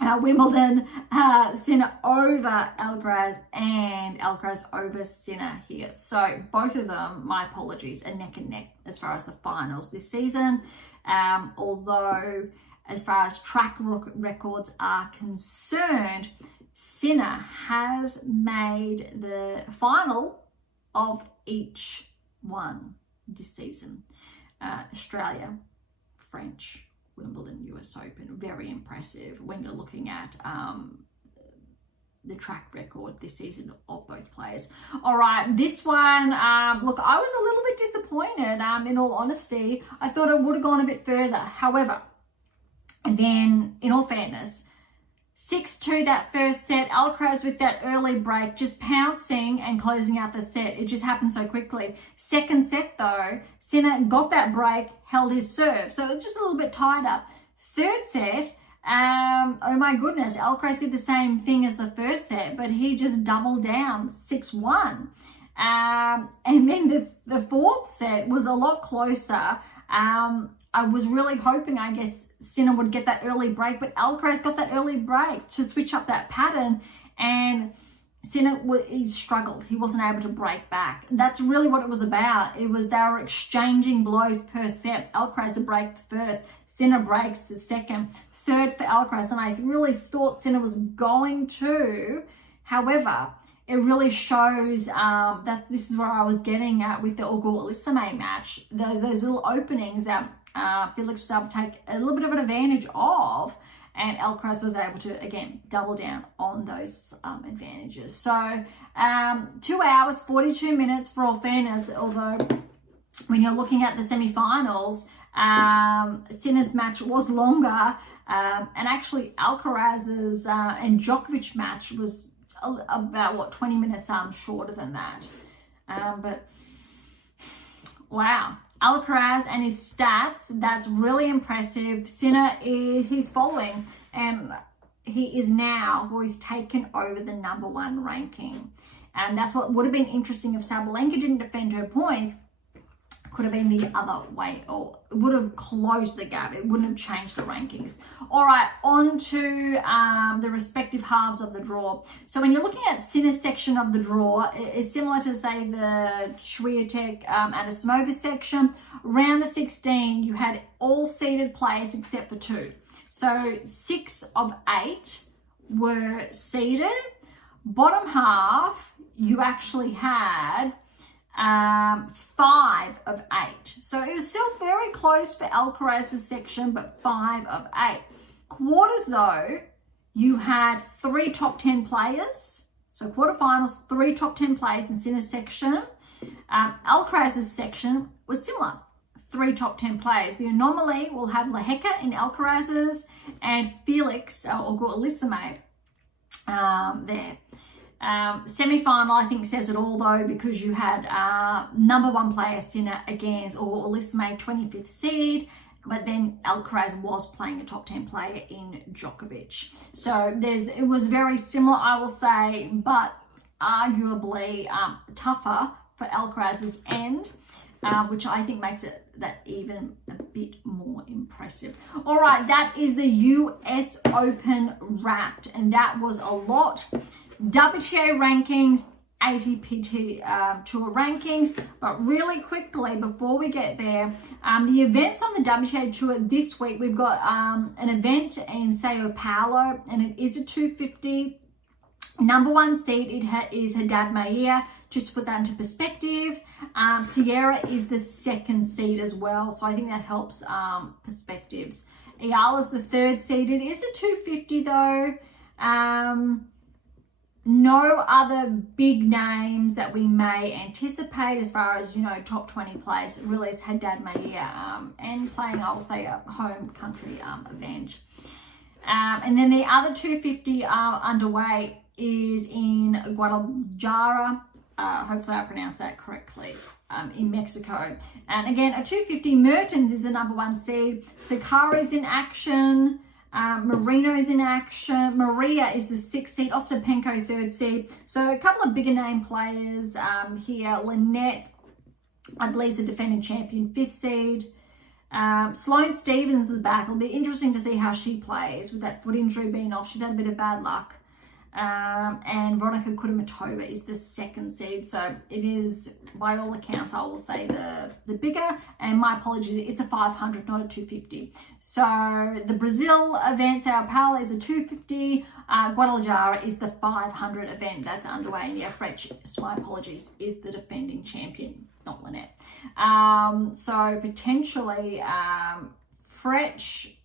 Wimbledon, Sinner over Alcaraz, and Alcaraz over Sinner here. So both of them, my apologies, are neck and neck as far as the finals this season. Although as far as track records are concerned, Sinner has made the final of each one this season. Australia, French, Wimbledon, US Open. Very impressive when you're looking at the track record this season of both players. All right, this one, look, I was a little bit disappointed, in all honesty. I thought it would have gone a bit further. However, and then, in all fairness, 6-2 that first set, Alcaraz with that early break, just pouncing and closing out the set. It just happened so quickly. Second set though, Sinner got that break, held his serve. So it was just a little bit tighter. Third set, oh my goodness, Alcaraz did the same thing as the first set, but he just doubled down, 6-1. And then the fourth set was a lot closer. I was really hoping, I guess, Sinner would get that early break, but Alcaraz got that early break to switch up that pattern, and Sinner, he struggled. He wasn't able to break back. That's really what it was about. It was they were exchanging blows per set. Alcaraz would break the first, Sinner breaks the second, third for Alcaraz, and I really thought Sinner was going to. However, it really shows that this is where I was getting at with the Anisimova match. Those little openings that Felix was able to take a little bit of an advantage of, and Alcaraz was able to, again, double down on those advantages. So 2 hours, 42 minutes for all fairness, although when you're looking at the semi-finals, Sinner's match was longer, and actually Alcaraz's and Djokovic match was about, 20 minutes shorter than that. But wow. Alcaraz and his stats, that's really impressive. Sinner, he's following. And he is now, or he's taken over the number one ranking. And that's what would have been interesting if Sabalenka didn't defend her points. Could have been the other way, or it would have closed the gap. It wouldn't have changed the rankings. All right, on to the respective halves of the draw. So when you're looking at Sinner's section of the draw, it's similar to, say, the Swiatek Anisimova section. Round of 16, you had all seeded players except for 2. So 6 of 8 were seeded. Bottom half, you actually had 5 of 8. So it was still very close for Alcaraz's section, but 5 of 8. Quarters, though, you had 3 top 10 players. So quarterfinals, 3 top 10 players in Sinner's section. Alcaraz's section was similar. 3 top 10 players. The anomaly will have Lehecka in Alcaraz's and Felix or Anisimova there. Semi-final, I think, says it all, though, because you had number 1 player Sinner against or Anisimova, 25th seed, but then Alcaraz was playing a top 10 player in Djokovic. So it was very similar, I will say, but arguably tougher for Alcaraz's end, which I think makes it that even a bit more impressive. All right, that is the US Open wrapped, and that was a lot. WTA rankings, ATP Tour rankings, but really quickly before we get there, the events on the WTA Tour this week, we've got an event in Sao Paulo, and it is a 250. Number 1 seed is Haddad Maia. Just to put that into perspective, Sierra is the 2nd seed as well, so I think that helps perspectives. Ayala's the 3rd seed. It is a 250 though. No other big names that we may anticipate as far as, top 20 players. It really is Haddad Maia and playing, I will say, a home country event. And then the other 250 underway is in Guadalajara. Hopefully I pronounced that correctly, in Mexico. And again, a 250, Mertens is the number 1 seed. Sakari's in action. Marino's in action. Maria is the 6th seed. Ostapenko, 3rd seed. So a couple of bigger name players here. Lynette, I believe, is the defending champion, 5th seed. Sloane Stephens is back. It'll be interesting to see how she plays with that foot injury being off. She's had a bit of bad luck. And Veronika Kudermetova is the 2nd seed. So it is, by all accounts, I will say the bigger, and my apologies, it's a 500, not a 250. So the Brazil event, Sao Paulo, is a 250. Guadalajara is the 500 event that's underway. And yeah, Fretch, my apologies, is the defending champion, not Lynette. So potentially Fretch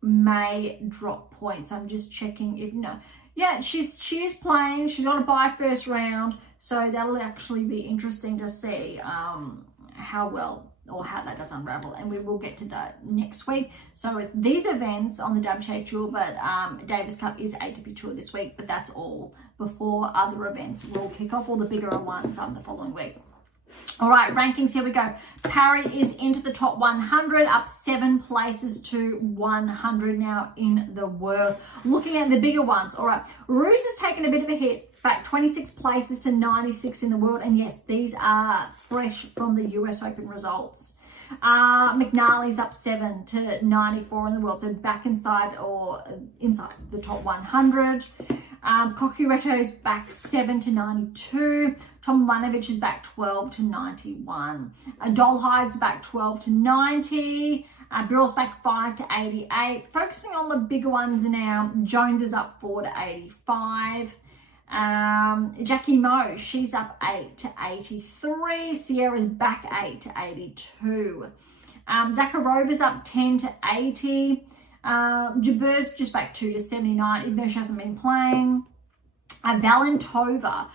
may drop points. I'm just checking if no. Yeah, she is playing. She's got a bye first round, so that'll actually be interesting to see how well or how that does unravel, and we will get to that next week. So it's these events on the WTA Tour, but Davis Cup is ATP Tour this week, but that's all before other events will kick off, all the bigger ones the following week. All right, rankings, here we go. Parry is into the top 100, up 7 places to 100 now in the world. Looking at the bigger ones, all right, Roos has taken a bit of a hit, back 26 places to 96 in the world, and yes, these are fresh from the US Open results. McNally's up 7 to 94 in the world, so back inside the top 100. Kokiureto's back 7 to 92. Tom Lanovich is back 12 to 91. Dolhide's back 12 to 90. Birrell's back 5 to 88. Focusing on the bigger ones now, Jones is up 4 to 85. Jackie Moe, she's up 8 to 83. Sierra's back 8 to 82. Zakharova's up 10 to 80. Jaber's just back 2 to 79, even though she hasn't been playing. Valentova,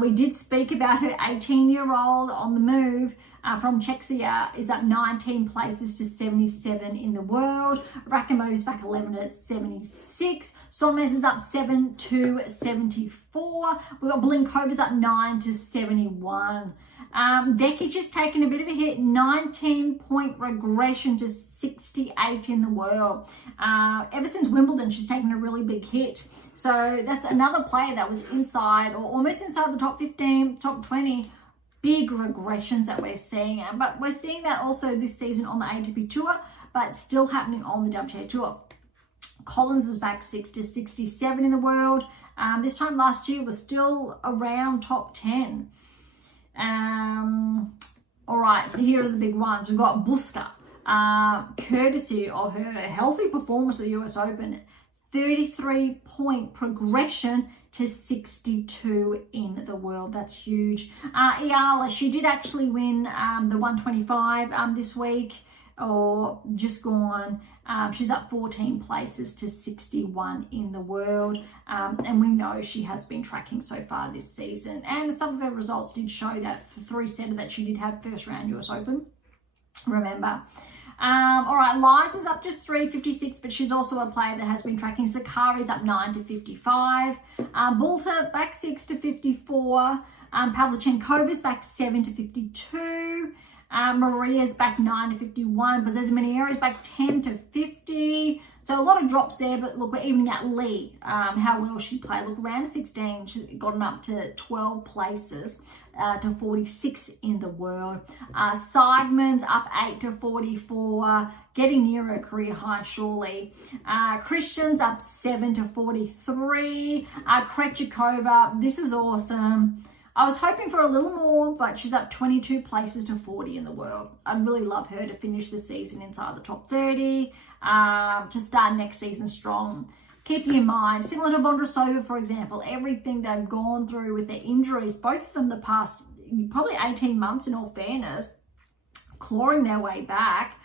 we did speak about her 18-year-old on the move from Czechia, is up 19 places to 77 in the world. Rakimov's back 11 to 76. Solmez is up 7 to 74. We've got Blinkova's up 9 to 71. Vekic has taken a bit of a hit, 19-point regression to 68 in the world. Ever since Wimbledon, she's taken a really big hit. So that's another player that was inside or almost inside the top 15, top 20. Big regressions that we're seeing. But we're seeing that also this season on the ATP Tour, but still happening on the WTA Tour. Collins is back 6 to 67 in the world. This time last year was still around top 10. All right, here are the big ones. We've got Buska, courtesy of her healthy performance at the US Open, 33-point progression to 62 in the world. That's huge. Iala, she did actually win the 125 this week, or just gone. She's up 14 places to 61 in the world. And we know she has been tracking so far this season. And some of her results did show that for 3-setter that she did have first round US Open. Remember. All right, Liza's up just 356, but she's also a player that has been tracking. Sakari's up 9 to 55. Bulta back 6 to 54. Pavlyuchenkova's back 7 to 52. Maria's back 9 to 51. Bezzemaniera's back 10 to 50. So a lot of drops there, but look, we're evening out Lee, how well she played. Look, round of 16, she's gotten up to 12 places to 46 in the world. Seidman's up 8 to 44, getting near her career high, surely. Christian's up 7 to 43. Krejcikova, this is awesome. I was hoping for a little more, but she's up 22 places to 40 in the world. I'd really love her to finish the season inside the top 30, to start next season strong. Keeping in mind, similar to Vondrousova, for example, everything they've gone through with their injuries, both of them the past probably 18 months in all fairness, clawing their way back.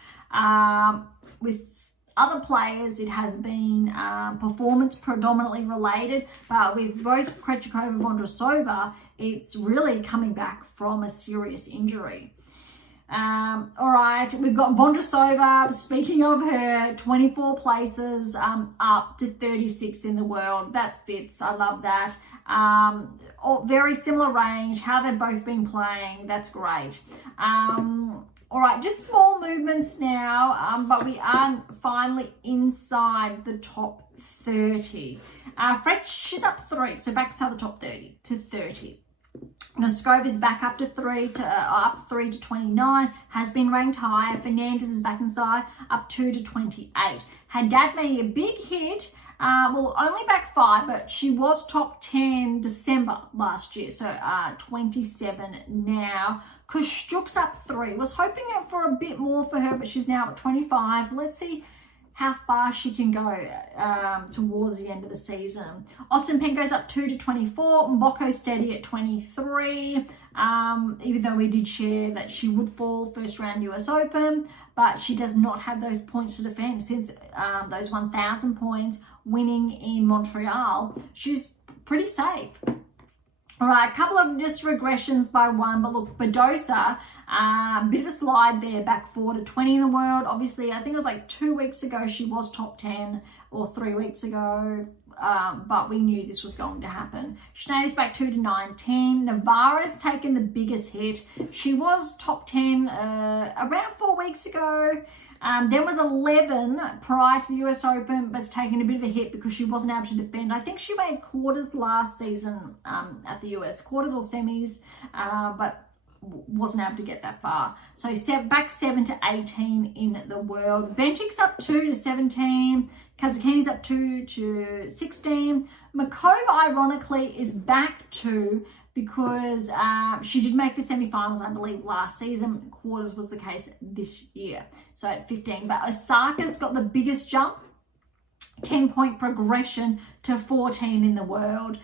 With other players, it has been performance predominantly related, but with both Krejcikova and Vondrousova, it's really coming back from a serious injury. All right, we've got Vondrousova, speaking of her, 24 places up to 36 in the world. That fits. I love that. Very similar range, how they've both been playing. That's great. All right, just small movements now, but we are finally inside the top 30. Fred, she's up 3, so back to the top 30 to 30. Noskova's back up 3 to 29, has been ranked higher. Fernandez is back inside, up 2 to 28. Haddad made a big hit, well, only back 5, but she was top 10 December last year, so 27 now. Kostyuk's up 3. Was hoping for a bit more for her, but she's now at 25. Let's see how far she can go towards the end of the season. Ostapenko's up 2 to 24. Mboko steady at 23. Even though we did share that she would fall first round US Open, but she does not have those points to defend since those 1,000 points winning in Montreal. She's pretty safe. All right, a couple of just regressions by one, but look, Badosa, bit of a slide there, back 4 to 20 in the world. Obviously, I think it was like 2 weeks ago she was top 10, or 3 weeks ago, but we knew this was going to happen. Schneider's back 2 to 19. Navarra's taken the biggest hit. She was top 10 around 4 weeks ago. There was 11 prior to the US Open, but it's taken a bit of a hit because she wasn't able to defend. I think she made quarters last season at the US, quarters or semis, but wasn't able to get that far. So back 7 to 18 in the world. Benchik's up 2 to 17. Kazakhini's up 2 to 16. Makova, ironically, is back 2 because she did make the semi-finals, I believe, last season. Quarters was the case this year, so at 15. But Osaka's got the biggest jump, 10-point progression to 14 in the world.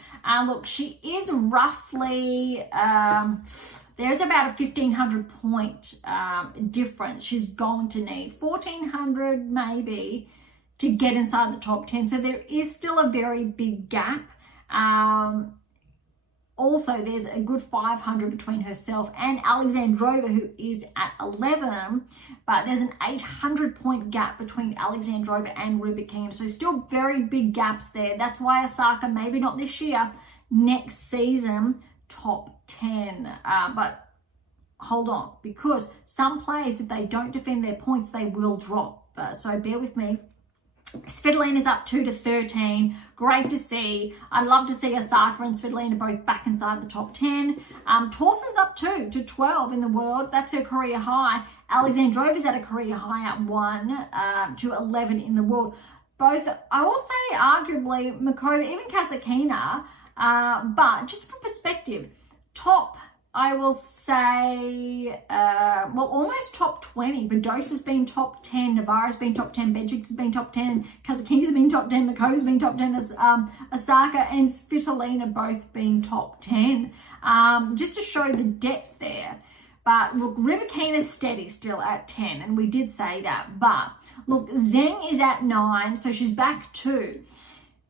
Look, she is roughly, there's about a 1,500 point difference she's going to need. 1,400 maybe to get inside the top 10. So there is still a very big gap. Also, there's a good 500 between herself and Alexandrova, who is at 11, but there's an 800-point gap between Alexandrova and Rybakina. So still very big gaps there. That's why Osaka, maybe not this year, next season, top 10. But hold on, because some players, if they don't defend their points, they will drop. So bear with me. Svitolina's up 2-13. Great to see. I'd love to see Osaka and Svitolina both back inside the top 10. Tausson's up 2-12 in the world. That's her career high. Alexandrova's at a career high at 1-11 in the world. Both, I will say, arguably, Makova, even Kasatkina, but just for perspective, top, I will say, almost top 20. Badosa's been top 10, Navarro's been top 10, Bejic's been top 10, Kasatkina's been top 10, Makova's been top 10, Osaka and Svitolina both been top 10. Just to show the depth there. But look, Rybakina's steady still at 10, and we did say that. But look, Zheng is at 9, so she's back 2.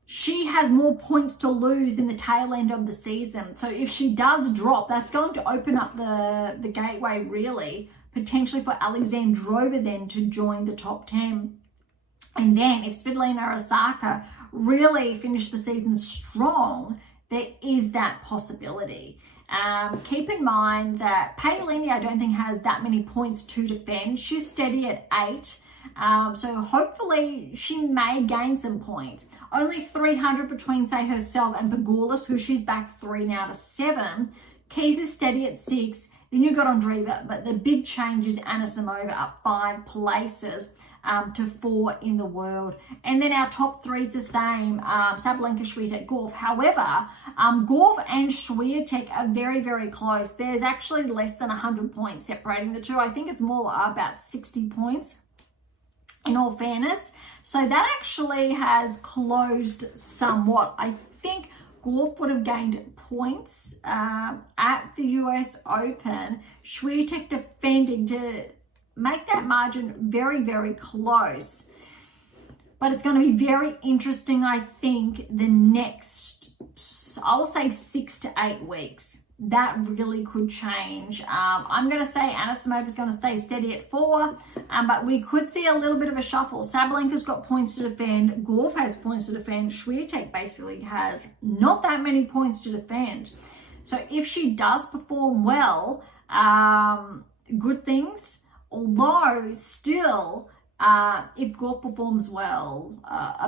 She has more points to lose in the tail end of the season. So if she does drop, that's going to open up the gateway, really, potentially for Alexandrova then to join the top 10. And then if Svitolina or Osaka really finish the season strong, there is that possibility. Keep in mind that Paolini, I don't think, has that many points to defend. She's steady at 8. So hopefully she may gain some points. Only 300 between, say, herself and Bagoulis, who she's back 3 now to 7. Keys is steady at 6. Then you've got Andreeva, but the big change is Anisimova up 5 places to 4 in the world. And then our top 3 is the same, Sabalenka, Swiatek, Gauff. However, Gauff and Swiatek are very, very close. There's actually less than 100 points separating the two. I think it's more about 60 points. In all fairness, so that actually has closed somewhat. I think Gauff would have gained points at the US Open. Swiatek defending to make that margin very, very close. But it's going to be very interesting, I think, the next, I will say 6 to 8 weeks. That really could change. I'm going to say Anisimova is going to stay steady at 4, but we could see a little bit of a shuffle. Sabalenka's got points to defend. Gauff has points to defend. Swiatek basically has not that many points to defend. So if she does perform well, good things. Although still, if Gauff performs well,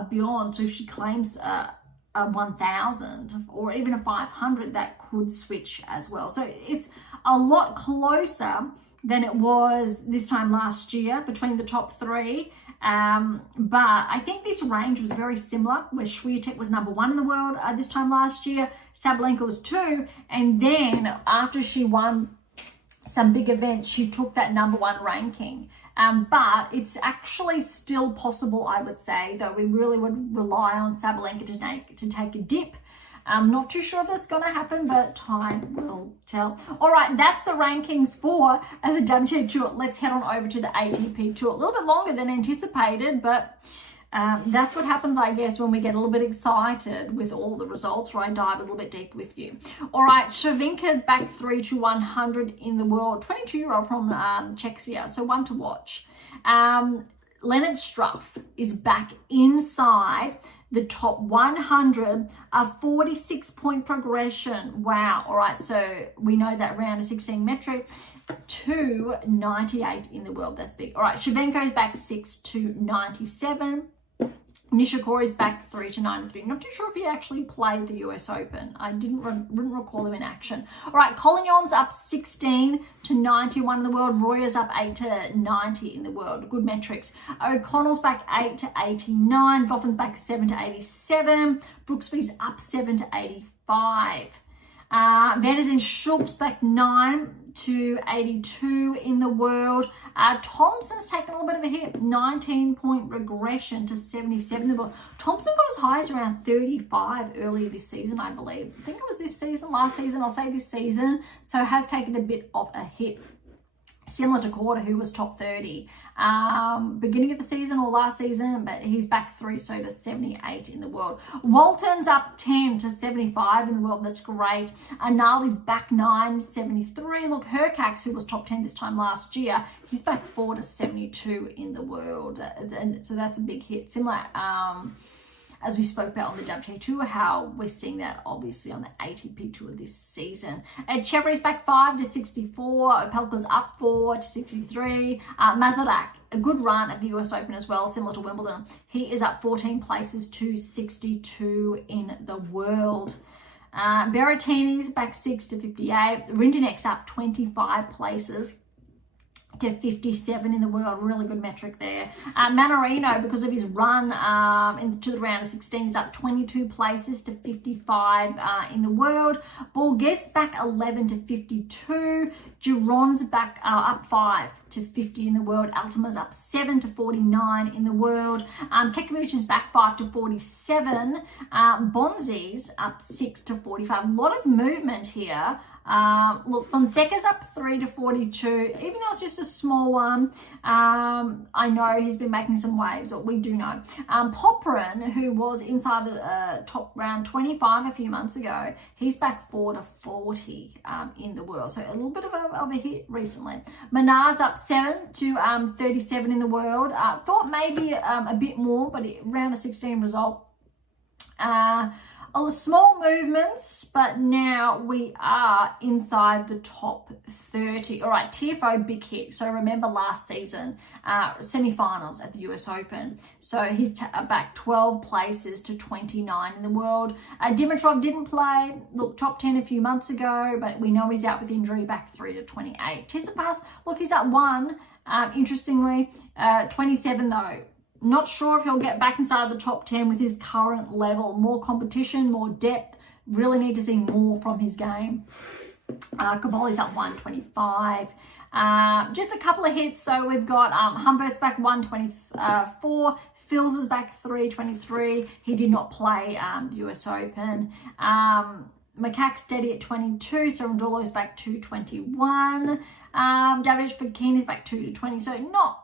beyond, so if she claims a 1,000 or even a 500, that could switch as well. So it's a lot closer than it was this time last year between the top 3. But I think this range was very similar, where Swiatek was number 1 in the world this time last year. Sabalenka was 2. And then after she won some big events, she took that number 1 ranking. But it's actually still possible, I would say, though we really would rely on Sabalenka to take a dip. I'm not too sure if that's going to happen, but time will tell. All right, that's the rankings for the WTA Tour. Let's head on over to the ATP Tour. A little bit longer than anticipated, but that's what happens, I guess, when we get a little bit excited with all the results, or I dive a little bit deep with you. All right, Shavinka's back 3-100 in the world. 22-year-old from Czechia, so one to watch. Leonard Struff is back inside the top 100, a 46-point progression. Wow. All right, so we know that round of 16 metric, 298 in the world. That's big. All right, Shavenko's back 6-97. Nishikori's back 3-93. Not too sure if he actually played the US Open. I didn't recall him in action. All right, Collignon's up 16-91 in the world. Royer's up 8-90 in the world. Good metrics. O'Connell's back 8-89. Goffin's back 7-87. Brooksby's up 7-85. Vanderzen Schulp's back 9-82 in the world. Thompson's taken a little bit of a hit, 19-point regression to 77 in the world. Thompson got as high as around 35 earlier this season, I believe. I think it was this season, last season, I'll say this season. So it has taken a bit of a hit. Similar to Korda, who was top 30 beginning of the season or last season, but he's back 3, so to 78 in the world. Walton's up 10-75 in the world. That's great. Anali's back 9-73. Look, Hercax, who was top 10 this time last year, he's back 4-72 in the world. And so that's a big hit. Similar. as we spoke about on the WTA Tour, how we're seeing that obviously on the ATP Tour this season. Echeverry's back 5 to 64. Opelka's up 4 to 63. Mazerak, a good run at the US Open as well, similar to Wimbledon. He is up 14 places to 62 in the world. Berrettini's back 6 to 58. Rindenek's up 25 places to 57 in the world. Really good metric there. Mannarino, because of his run into the round of 16, is up 22 places to 55 in the world. Borges back 11 to 52. Giron's back up 5 to 50 in the world. Altima's up 7 to 49 in the world. Kekmanovic is back 5 to 47. Bonzi's up 6 to 45. A lot of movement here. Look, Fonseca's up 3 to 42, even though it's just a small one. I know he's been making some waves, or we do know. Popyrin, who was inside the top round 25 a few months ago, he's back 4 to 40 in the world. So a little bit of a hit recently. Manar's up 7 to 37 in the world. Thought maybe a bit more, but round of 16 result. Small movements, but now we are inside the top 30. All right, TFO, big hit. So remember last season, semi-finals at the US Open. So he's back 12 places to 29 in the world. Dimitrov didn't play. Look, top 10 a few months ago, but we know he's out with injury, back 3 to 28. Tsitsipas, look, he's up 1. Interestingly, 27 though. Not sure if he'll get back inside the top 10 with his current level. More competition, more depth. Really need to see more from his game. Caboli's up 125. Just a couple of hits. So we've got Humbert's back 124. Fils is back 323. He did not play the US Open. Macaque steady at 22. Cerundolo's back 221. Davidovich Fokina is back 2 to 20. So not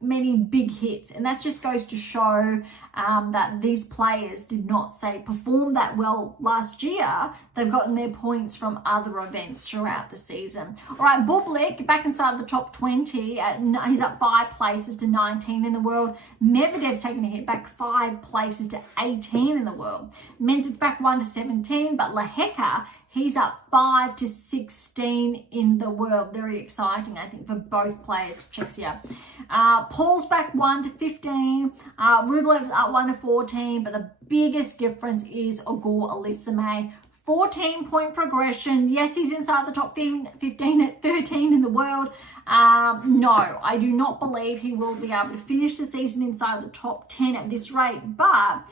many big hits, and that just goes to show that these players did not perform that well last year. They've gotten their points from other events throughout the season. All right, Bublik back inside the top 20. He's up 5 places to 19 in the world. Medvedev's taken a hit, back 5 places to 18 in the world. Mensah's back 1 to 17, but Lehecka, he's up 5 to 16 in the world. Very exciting, I think, for both players. Checks here. Paul's back 1 to 15. Rublev's up 1 to 14. But the biggest difference is Ogor Alisime. 14-point progression. Yes, he's inside the top 15 at 13 in the world. No, I do not believe he will be able to finish the season inside the top 10 at this rate. But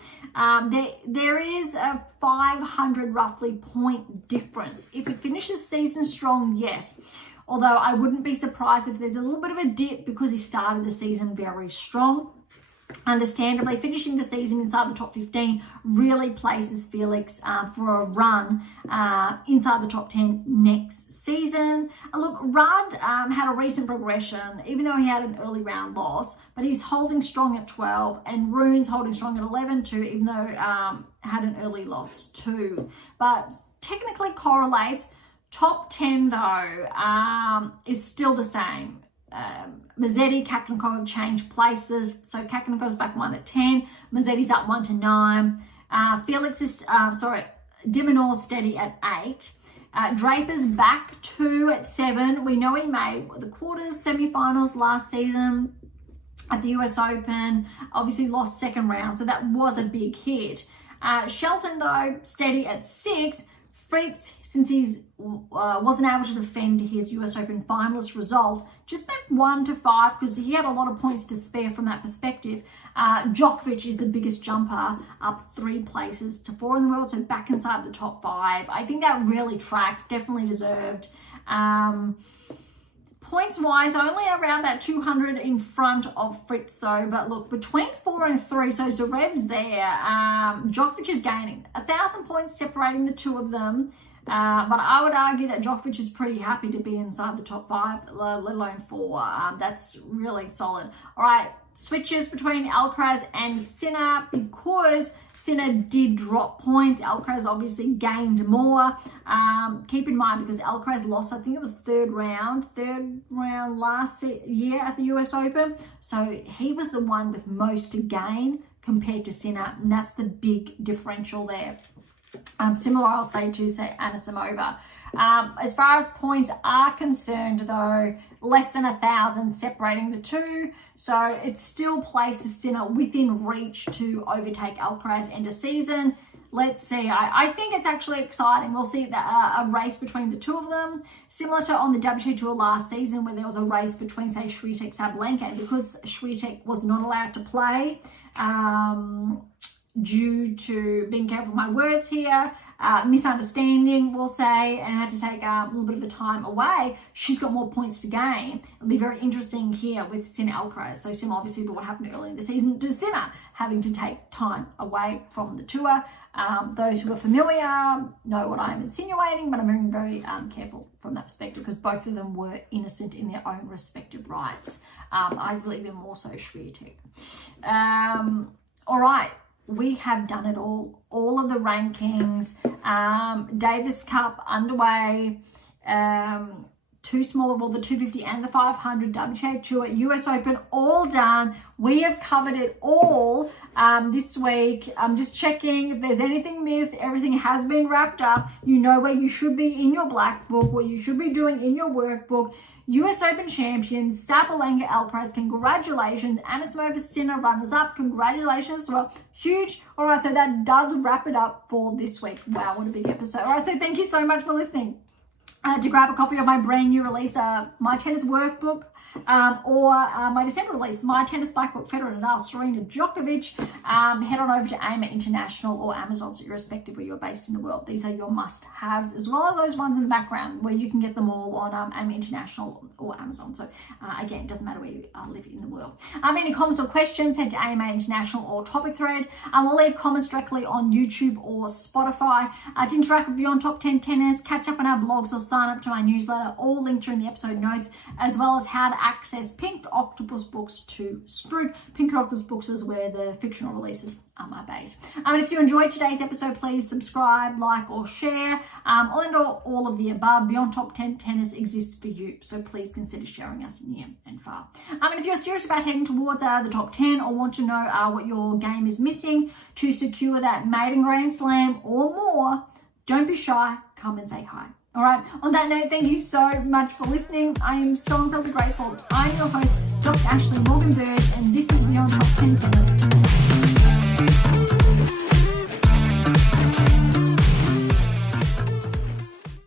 there is a 500 roughly point difference. If he finishes the season strong, yes. Although I wouldn't be surprised if there's a little bit of a dip because he started the season very strong. Understandably, finishing the season inside the top 15 really places Felix for a run inside the top 10 next season. Look, Rudd had a recent progression, even though he had an early round loss, but he's holding strong at 12, and Rune's holding strong at 11 too, even though had an early loss too. But technically correlates. Top 10 though is still the same. Mazzetti, Kaknikov have changed places. So Kaknikov's back 1 at 10. Mazzetti's up 1 to 9. Felix is, Dimonor steady at 8. Draper's back 2 at 7. We know he made the quarters, semi-finals last season at the US Open. Obviously lost second round, so that was a big hit. Shelton, though, steady at 6. Fritz, since he wasn't able to defend his US Open finalist result, just back 1 to 5 because he had a lot of points to spare from that perspective. Djokovic is the biggest jumper, up 3 places to 4 in the world, so back inside the top 5. I think that really tracks, definitely deserved. Points-wise, only around that 200 in front of Fritz, though. But look, between 4 and 3, so Zverev's there. Djokovic is gaining 1,000 points separating the two of them. But I would argue that Djokovic is pretty happy to be inside the top 5, let alone 4. That's really solid. All right, switches between Alcaraz and Sinner, because Sinner did drop points. Alcaraz obviously gained more. Keep in mind, because Alcaraz lost, I think it was third round last year at the US Open. So he was the one with most to gain compared to Sinner, and that's the big differential there. Similar, I'll say to Anisimova. As far as points are concerned, though, less than 1,000 separating the two, so it still places Sinner within reach to overtake Alcaraz end of season. Let's see. I think it's actually exciting. We'll see a race between the two of them, similar to on the WTA Tour last season where there was a race between, say, Swiatek, Sabalenka, and because Swiatek was not allowed to play due to, being careful with my words here, misunderstanding, we'll say, and had to take a little bit of a time away, she's got more points to gain. It'll be very interesting here with Sinner Alcaraz. So similar, obviously, to what happened early in the season to Sinner having to take time away from the tour. Those who are familiar know what I'm insinuating, but I'm being very careful from that perspective because both of them were innocent in their own respective rights. I believe in more so Swiatek. All right. We have done it all of the rankings, Davis Cup underway, two smaller, well, the 250 and the 500, WTA Tour, US Open, all done. We have covered it all this week. I'm just checking if there's anything missed. Everything has been wrapped up. You know where you should be in your black book, what you should be doing in your workbook. US Open champions, Sabalenka Alcaraz, congratulations. Anisimova Sinner runners-up, congratulations as well. Huge. All right, so that does wrap it up for this week. Wow, what a big episode. All right, so thank you so much for listening. To grab a copy of my brand new release, My Tennis Workbook, or my December release, My Tennis Black Book, Federer Nadal, Serena Djokovic, head on over to AIMA International or Amazon, so irrespective where you're based in the world. These are your must-haves, as well as those ones in the background where you can get them all on AIMA International or Amazon. So again, it doesn't matter where you live in the world. Any comments or questions, head to AIMA International or topic thread. We'll leave comments directly on YouTube or Spotify. To interact with Beyond Top 10 Tennis, catch up on our blogs or sign up to my newsletter, all linked are in the episode notes, as well as how to access Pink Octopus Books to Sprout. Pink Octopus Books is where the fictional releases are based. And if you enjoyed today's episode, please subscribe, like, or share. All of the above. Beyond Top 10 Tennis exists for you, so please consider sharing us near and far. And if you're serious about heading towards the top 10 or want to know what your game is missing to secure that maiden Grand Slam or more, don't be shy. Come and say hi. All right, on that note, thank you so much for listening. I am so incredibly grateful. I'm your host, Dr. Ashley Morgan Berge, and this